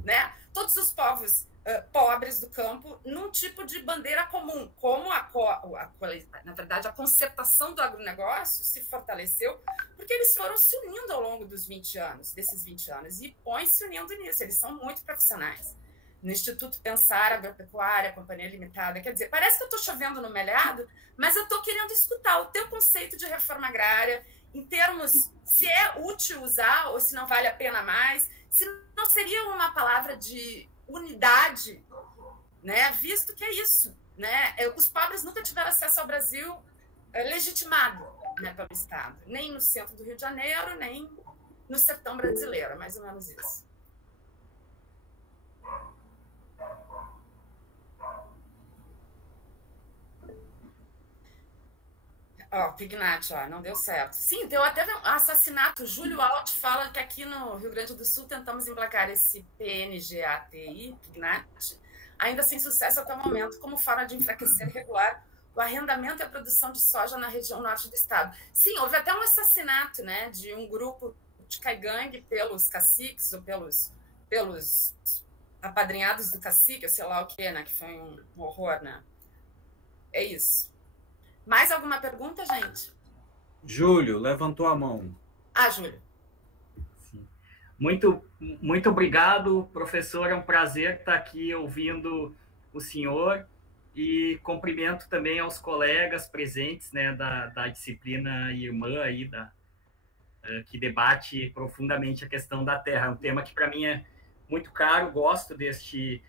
né? Todos os povos pobres do campo num tipo de bandeira comum, como na verdade, a concertação do agronegócio se fortaleceu, porque eles foram se unindo ao longo desses 20 anos, e põem se unindo nisso, eles são muito profissionais. No Instituto Pensar Agropecuária, Companhia Limitada. Quer dizer, parece que eu estou chovendo no melhado, mas eu estou querendo escutar o teu conceito de reforma agrária, em termos se é útil usar ou se não vale a pena mais, se não seria uma palavra de unidade, né? Visto que é isso. Né? Os pobres nunca tiveram acesso ao Brasil legitimado, né, pelo Estado. Nem no centro do Rio de Janeiro, nem no sertão brasileiro, mais ou menos isso. Pignat, não deu certo. Sim, deu até um assassinato. Júlio Alt fala que aqui no Rio Grande do Sul tentamos emplacar esse PNGATI, Pignat, ainda sem sucesso até o momento, como forma de enfraquecer e regular o arrendamento e a produção de soja na região norte do estado. Sim, houve até um assassinato, né, de um grupo de caigangue pelos caciques ou pelos apadrinhados do cacique, sei lá o que, né, que foi um horror, né? É isso. Mais alguma pergunta, gente? Júlio, levantou a mão. Júlio. Sim. Muito obrigado, professor. É um prazer estar aqui ouvindo o senhor e cumprimento também aos colegas presentes, né, da disciplina irmã aí, que debate profundamente a questão da terra. É um tema que para mim é muito caro, gosto deste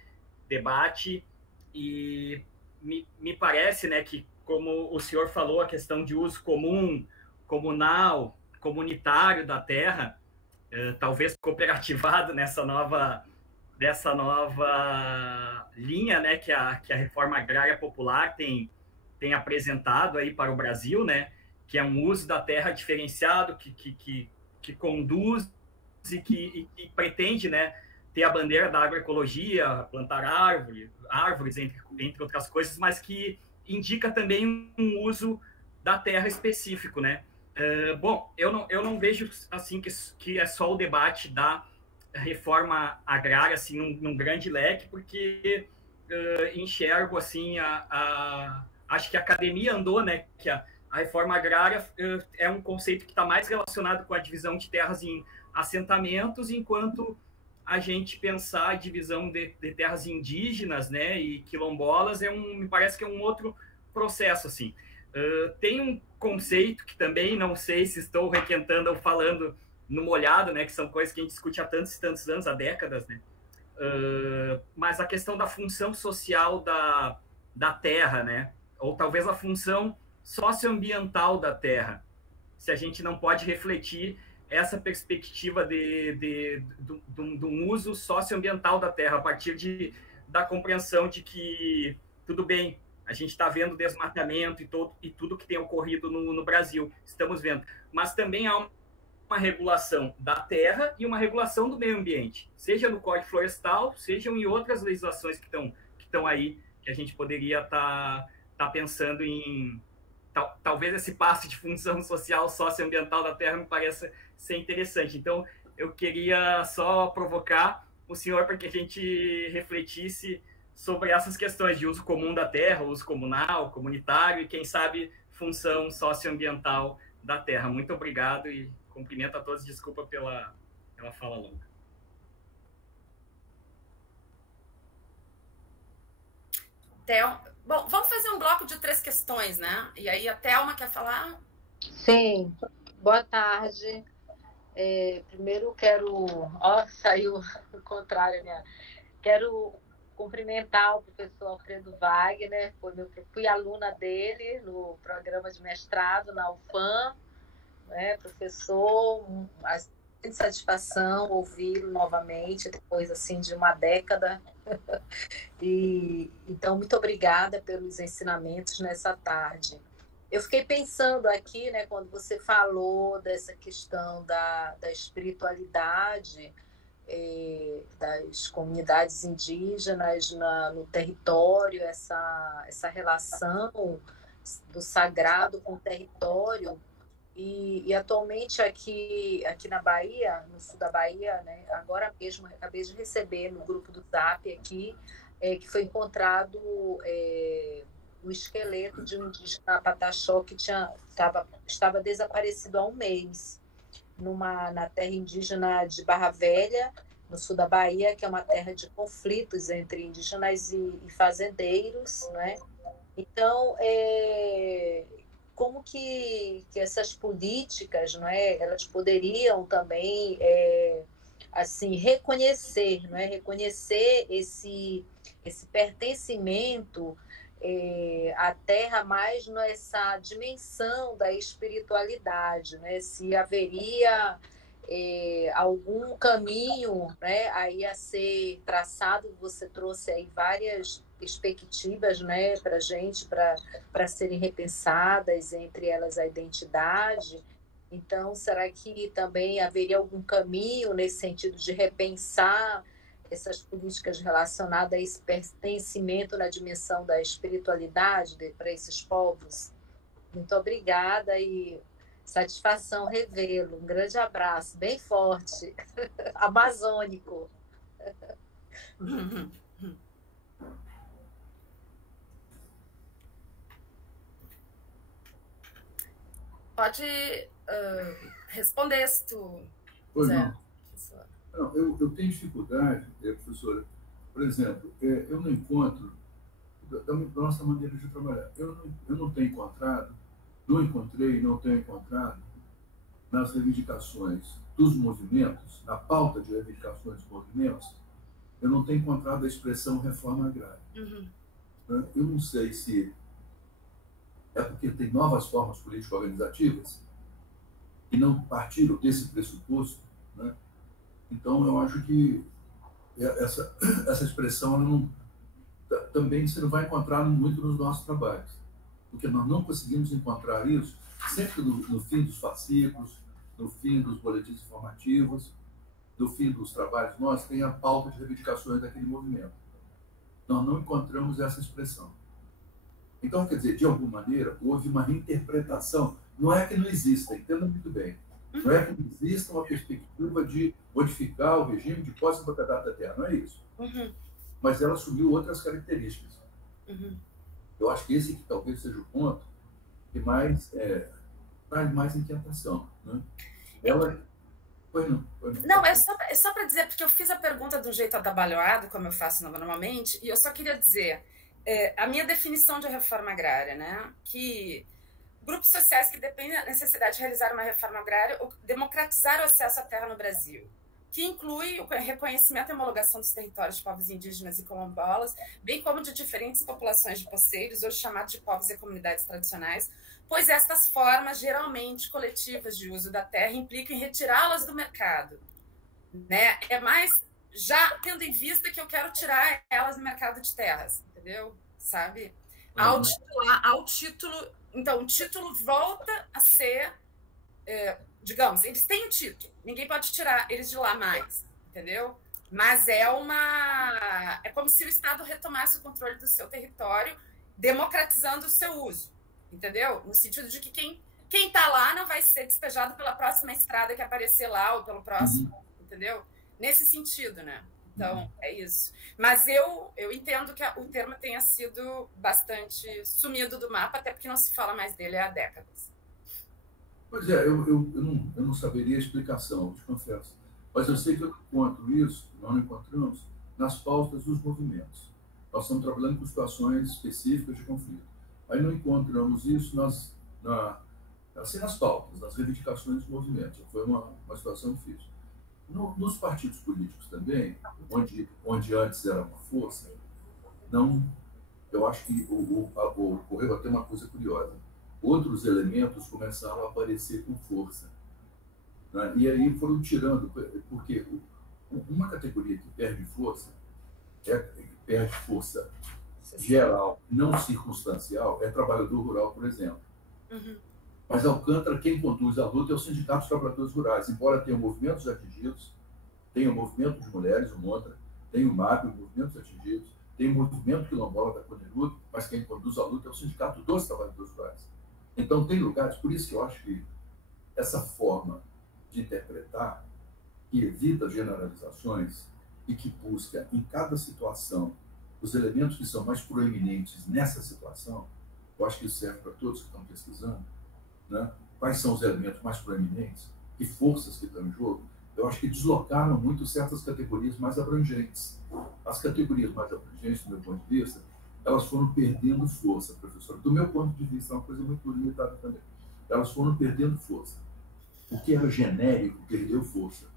debate e me parece, né, que, como o senhor falou, a questão de uso comum, comunal, comunitário da terra, talvez cooperativado dessa nova linha, né, que a reforma agrária popular tem apresentado aí para o Brasil, né, que é um uso da terra diferenciado, que conduz e que pretende, né, ter a bandeira da agroecologia, plantar árvores, entre outras coisas, mas que indica também um uso da terra específico, né? Bom, eu não vejo assim que é só o debate da reforma agrária assim num grande leque, porque enxergo assim acho que a academia andou, né? Que a reforma agrária é um conceito que está mais relacionado com a divisão de terras em assentamentos, enquanto a gente pensar a divisão de terras indígenas, né, e quilombolas me parece que é um outro processo, assim. Tem um conceito que também não sei se estou requentando ou falando no molhado, né, que são coisas que a gente discute há tantos e tantos anos, há décadas, né? Mas a questão da função social da terra, né? Ou talvez a função socioambiental da terra, se a gente não pode refletir essa perspectiva de um uso socioambiental da terra, a partir da compreensão de que, tudo bem, a gente está vendo desmatamento e tudo que tem ocorrido no Brasil, estamos vendo, mas também há uma regulação da terra e uma regulação do meio ambiente, seja no Código Florestal, seja em outras legislações que estão aí, que a gente poderia estar pensando em... Talvez esse passe de função social socioambiental da terra me pareça ser interessante. Então, eu queria só provocar o senhor para que a gente refletisse sobre essas questões de uso comum da terra, uso comunal, comunitário e, quem sabe, função socioambiental da terra. Muito obrigado e cumprimento a todos. Desculpa pela fala longa. Bom, vamos fazer um bloco de 3 questões, né? E aí a Thelma quer falar? Sim, boa tarde. Primeiro quero... saiu o contrário, minha. Quero cumprimentar o professor Alfredo Wagner, fui aluna dele no programa de mestrado na UFAM, né? Professor, de satisfação ouvi-lo novamente, depois assim, de uma década. Então, muito obrigada pelos ensinamentos nessa tarde. Eu fiquei pensando aqui, né, quando você falou dessa questão da espiritualidade das comunidades indígenas no território, essa relação do sagrado com o território. E atualmente aqui na Bahia, no sul da Bahia, né, agora mesmo acabei de receber no grupo do Zap aqui, que foi encontrado o esqueleto de um indígena Pataxó que estava desaparecido há um mês na terra indígena de Barra Velha, no sul da Bahia, que é uma terra de conflitos entre indígenas e fazendeiros, né? Então, como que essas políticas, não é, elas poderiam também assim reconhecer, não é, reconhecer esse pertencimento à terra, mais nessa dimensão da espiritualidade, né? Se haveria algum caminho, né, aí a ser traçado. Você trouxe aí várias perspectivas, né, para a gente, para serem repensadas, entre elas a identidade. Então, será que também haveria algum caminho nesse sentido de repensar essas políticas relacionadas a esse pertencimento na dimensão da espiritualidade para esses povos? Muito obrigada e satisfação revê-lo. Um grande abraço, bem forte, amazônico. Pode responder se tu quiser. Não, eu tenho dificuldade, professora. Por exemplo, eu não encontro, da nossa maneira de trabalhar, eu não tenho encontrado, não tenho encontrado nas reivindicações dos movimentos, na pauta de reivindicações dos movimentos, eu não tenho encontrado a expressão reforma agrária. Uhum. Eu não sei se é porque tem novas formas político-organizativas que não partiram desse pressuposto, né? Então, eu acho que essa expressão também você não vai encontrar muito nos nossos trabalhos, porque nós não conseguimos encontrar isso sempre no fim dos fascículos, no fim dos boletins informativos, no fim dos trabalhos nossos, tem a pauta de reivindicações daquele movimento. Nós não encontramos essa expressão. Então, quer dizer, de alguma maneira, houve uma reinterpretação. Não é que não exista, entenda muito bem. Não é que não exista uma perspectiva de modificar o regime de posse e propriedade da terra, não é isso. Uhum. Mas ela assumiu outras características. Uhum. Eu acho que esse que talvez seja o ponto que traz mais inquietação, né? Ela... Pois não. Não, é só para dizer, porque eu fiz a pergunta de um jeito atabalhoado, como eu faço normalmente, e eu só queria dizer, a minha definição de reforma agrária, né, que grupos sociais que dependem da necessidade de realizar uma reforma agrária ou democratizar o acesso à terra no Brasil, que inclui o reconhecimento e homologação dos territórios de povos indígenas e quilombolas, bem como de diferentes populações de poceiros, hoje chamados de povos e comunidades tradicionais, pois estas formas, geralmente coletivas de uso da terra, implicam em retirá-las do mercado. Né? É mais já tendo em vista que eu quero tirar elas do mercado de terras, entendeu? Sabe? Ao título... Então, o título volta a ser... digamos, eles têm um título, ninguém pode tirar eles de lá mais, entendeu? Mas é como se o Estado retomasse o controle do seu território, democratizando o seu uso, entendeu? No sentido de que quem está lá não vai ser despejado pela próxima estrada que aparecer lá ou pelo próximo, entendeu? Nesse sentido, né? Então, é isso. Mas eu entendo que o termo tenha sido bastante sumido do mapa, até porque não se fala mais dele há décadas. Pois é, eu não saberia a explicação, te confesso. Mas eu sei que eu encontro isso, nós não encontramos, nas pautas dos movimentos. Nós estamos trabalhando com situações específicas de conflito. Aí não encontramos isso assim, nas pautas, nas reivindicações dos movimentos. Foi uma situação difícil. Nos partidos políticos também, onde antes era uma força, eu acho que ocorreu até uma coisa curiosa. Outros elementos começaram a aparecer com força. Né? E aí foram tirando, porque uma categoria que perde força geral, não circunstancial, é trabalhador rural, por exemplo. Mas Alcântara, quem conduz a luta é o Sindicato dos Trabalhadores Rurais, embora tenha movimentos atingidos, tem o movimento de mulheres, o MONTRA, tem o MAP, o movimento atingidos, tem o movimento quilombola da Coneruto, mas quem conduz a luta é o Sindicato dos Trabalhadores Rurais. Então, tem lugares, por isso que eu acho que essa forma de interpretar, que evita generalizações e que busca, em cada situação, os elementos que são mais proeminentes nessa situação, eu acho que isso serve para todos que estão pesquisando, né? Quais são os elementos mais proeminentes, que forças que estão em jogo, eu acho que deslocaram muito certas categorias mais abrangentes. As categorias mais abrangentes, do meu ponto de vista, elas foram perdendo força, professor. Do meu ponto de vista, é uma coisa muito limitada também. Elas foram perdendo força. O que era genérico perdeu força.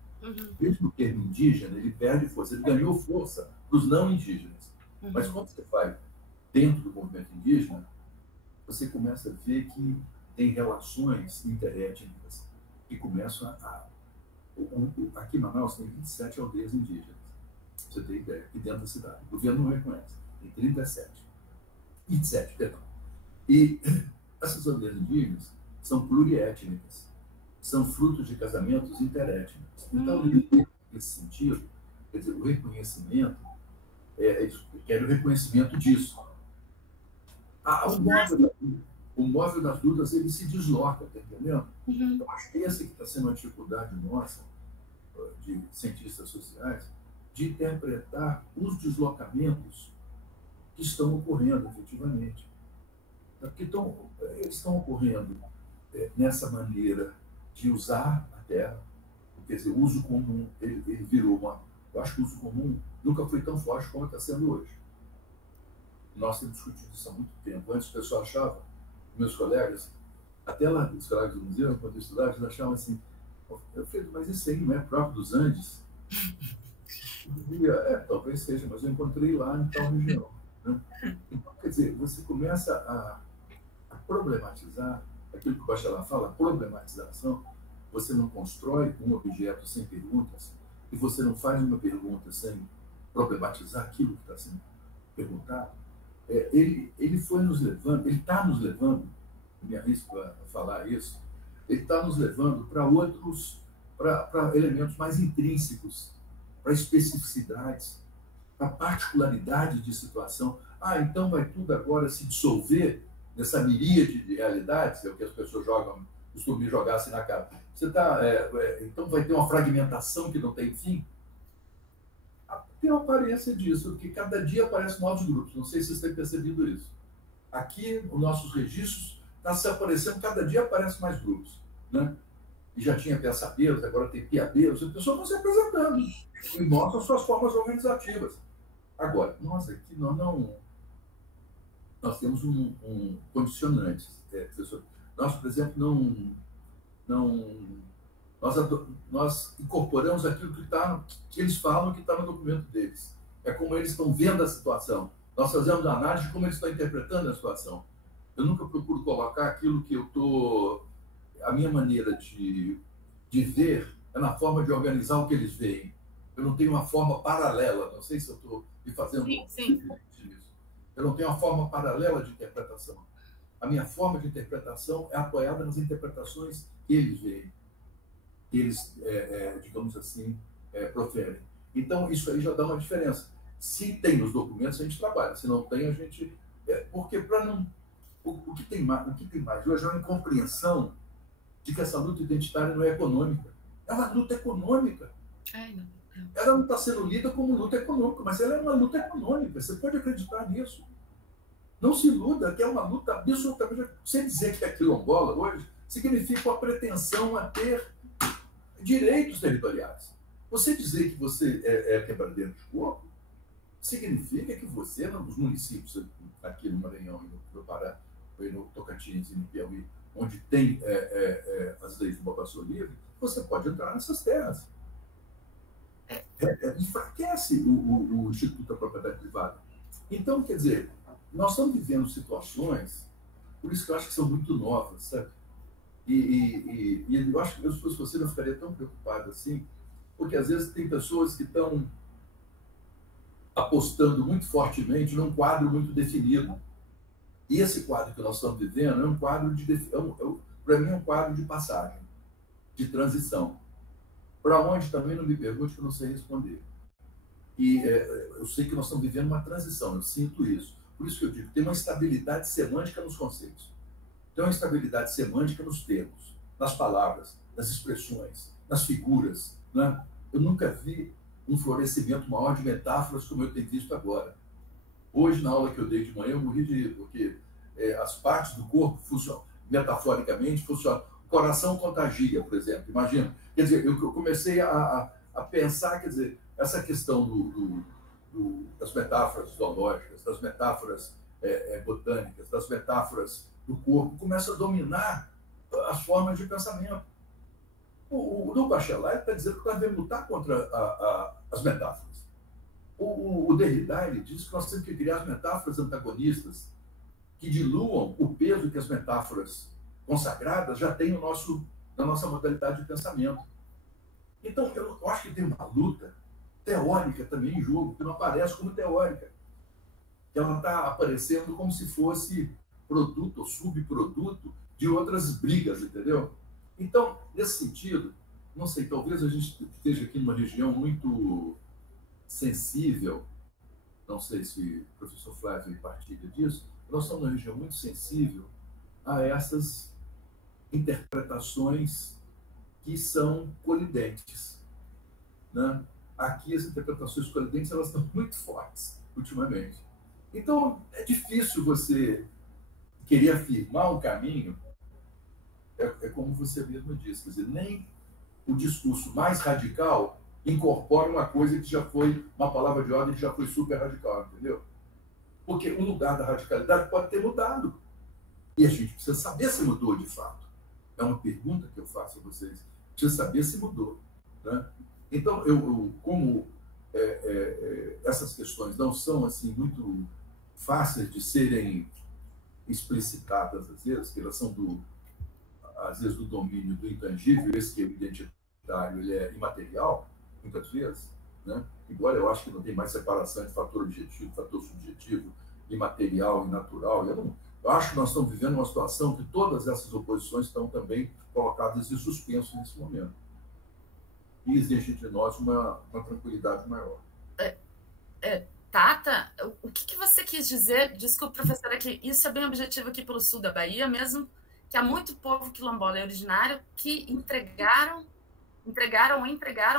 Mesmo o termo indígena, ele perde força. Ele ganhou força para os não indígenas. Mas quando você vai dentro do movimento indígena, você começa a ver que tem relações interétnicas que começam aqui em Manaus tem 27 aldeias indígenas. Você tem ideia, aqui dentro da cidade. O governo não reconhece. Tem 27, perdão. E essas aldeias indígenas são pluriétnicas. São frutos de casamentos interétnicos. Então, nesse sentido, quer dizer, o reconhecimento, quero o reconhecimento disso. O móvel das lutas, ele se desloca, tá entendendo? Eu acho que essa que está sendo uma dificuldade nossa, de cientistas sociais, de interpretar os deslocamentos que estão ocorrendo, efetivamente. Porque eles estão ocorrendo nessa maneira de usar a terra, quer dizer, o uso comum, ele virou eu acho que o uso comum nunca foi tão forte como está sendo hoje. Nós temos discutido isso há muito tempo. Antes o pessoal achava, meus colegas, até lá, os colegas do museu, quando eu estudava, eles achavam assim, eu falei, mas isso aí não é próprio dos Andes? Talvez seja, mas eu encontrei lá em tal região. Né? Então, quer dizer, você começa a problematizar aquilo que o Bachelard fala, problematização. Você não constrói um objeto sem perguntas e você não faz uma pergunta sem problematizar aquilo que está sendo perguntado. Ele foi nos levando, ele está nos levando, me arrisco a falar isso, ele está nos levando para outros, para elementos mais intrínsecos, para especificidades, para particularidade de situação. Então vai tudo agora se dissolver nessa miríade de realidades, é o que as pessoas costumam jogar assim na cara. Então vai ter uma fragmentação que não tem fim? Tem uma aparência disso, porque cada dia aparecem novos grupos. Não sei se vocês têm percebido isso. Aqui, os nossos registros estão se aparecendo, cada dia aparecem mais grupos. Né? E já tinha pensabeiros, agora tem piabeiros, as pessoas vão se apresentando e mostram suas formas organizativas. Agora, nós aqui, nós temos um condicionante, professor. Nós, por exemplo, nós incorporamos aquilo que eles falam que está no documento deles. É como eles estão vendo a situação. Nós fazemos análise de como eles estão interpretando a situação. Eu nunca procuro colocar aquilo que eu estou... A minha maneira de ver é na forma de organizar o que eles veem. Eu não tenho uma forma paralela. Não sei se eu estou me fazendo... Sim. Eu não tenho uma forma paralela de interpretação. A minha forma de interpretação é apoiada nas interpretações que eles veem, que eles, digamos assim, proferem. Então, isso aí já dá uma diferença. Se tem nos documentos, a gente trabalha. Se não tem, a gente... porque para não... O que tem mais hoje é uma incompreensão de que essa luta identitária não é econômica. É uma luta econômica. Ela não está sendo lida como luta econômica, mas ela é uma luta econômica. Você pode acreditar nisso. Não se iluda que é uma luta absolutamente... Você dizer que é quilombola hoje significa uma pretensão a ter direitos territoriais. Você dizer que você é quebradeiro de corpo significa que você, nos municípios aqui no Maranhão, no Pará, no Tocantins e no Piauí, onde tem as leis de ocupação livre, você pode entrar nessas terras. Enfraquece o Instituto da Propriedade Privada. Então, quer dizer, nós estamos vivendo situações, por isso que eu acho que são muito novas, sabe? E eu acho que, se fosse você, não ficaria tão preocupado assim, porque às vezes tem pessoas que estão apostando muito fortemente num quadro muito definido. E esse quadro que nós estamos vivendo é um quadro para mim, é um quadro de passagem, de transição. Para onde também não me pergunte, que eu não sei responder. E eu sei que nós estamos vivendo uma transição, eu sinto isso. Por isso que eu digo, tem uma estabilidade semântica nos conceitos. Tem uma estabilidade semântica nos termos, nas palavras, nas expressões, nas figuras. Né? Eu nunca vi um florescimento maior de metáforas como eu tenho visto agora. Hoje, na aula que eu dei de manhã, eu morri de rir, porque as partes do corpo funcionam, metaforicamente, funcionam. O coração contagia, por exemplo. Imagina. Quer dizer, eu comecei a pensar, quer dizer, essa questão das metáforas zoológicas, das metáforas botânicas, das metáforas do corpo, começa a dominar as formas de pensamento. O Dom Bachelard está dizendo que nós devemos lutar contra as metáforas. O Derrida, ele diz que nós temos que criar as metáforas antagonistas que diluam o peso que as metáforas consagradas já têm na nossa modalidade de pensamento. Então, eu acho que tem uma luta teórica também em jogo, que não aparece como teórica. Ela está aparecendo como se fosse produto ou subproduto de outras brigas, entendeu? Então, nesse sentido, não sei, talvez a gente esteja aqui numa região muito sensível, não sei se o professor Flávio partilha disso, nós estamos numa região muito sensível a essas interpretações que são colidentes. Né? Aqui, as interpretações colidentes elas estão muito fortes ultimamente. Então, é difícil você querer afirmar um caminho, é como você mesmo disse, quer dizer, nem o discurso mais radical incorpora uma coisa que já foi, uma palavra de ordem que já foi super radical, entendeu? Porque o lugar da radicalidade pode ter mudado. E a gente precisa saber se mudou de fato. É uma pergunta que eu faço a vocês. Precisa saber se mudou. Né? Então, como essas questões não são assim muito fáceis de serem explicitadas, às vezes, que elas são às vezes do domínio do intangível, esse que é o identitário, ele é imaterial, muitas vezes, né? Embora eu acho que não tem mais separação entre fator objetivo, fator subjetivo, imaterial e natural. Eu acho que nós estamos vivendo uma situação que todas essas oposições estão também colocadas em suspenso nesse momento. E exige de nós uma tranquilidade maior. Tata, o que você quis dizer? Desculpa, professora, que isso é bem objetivo aqui pelo sul da Bahia mesmo, que há muito povo quilombola e originário que entregaram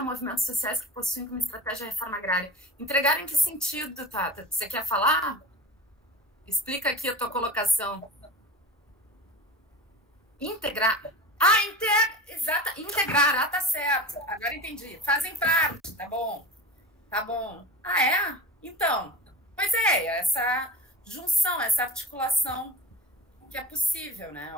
movimentos sociais que possuem como estratégia a reforma agrária. Entregaram em que sentido, Tata? Você quer falar? Explica aqui a tua colocação. Integrar. Exato. Integrar. Tá certo. Agora entendi. Fazem parte. Tá bom. É? Então, pois essa junção, essa articulação que é possível, né?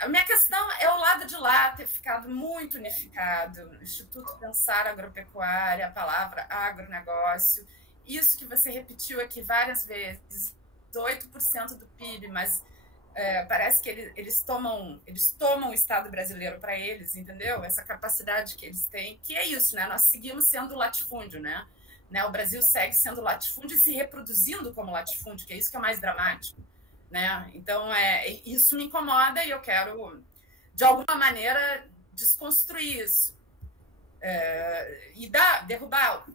A minha questão é o lado de lá ter ficado muito unificado. O Instituto Pensar Agropecuária, a palavra agronegócio, isso que você repetiu aqui várias vezes, 8% do PIB, mas parece que eles tomam o Estado brasileiro para eles, entendeu? Essa capacidade que eles têm, que é isso, né? Nós seguimos sendo latifúndio, né? O Brasil segue sendo latifúndio e se reproduzindo como latifúndio, que é isso que é mais dramático, né? Então, isso me incomoda e eu quero, de alguma maneira, desconstruir isso e derrubar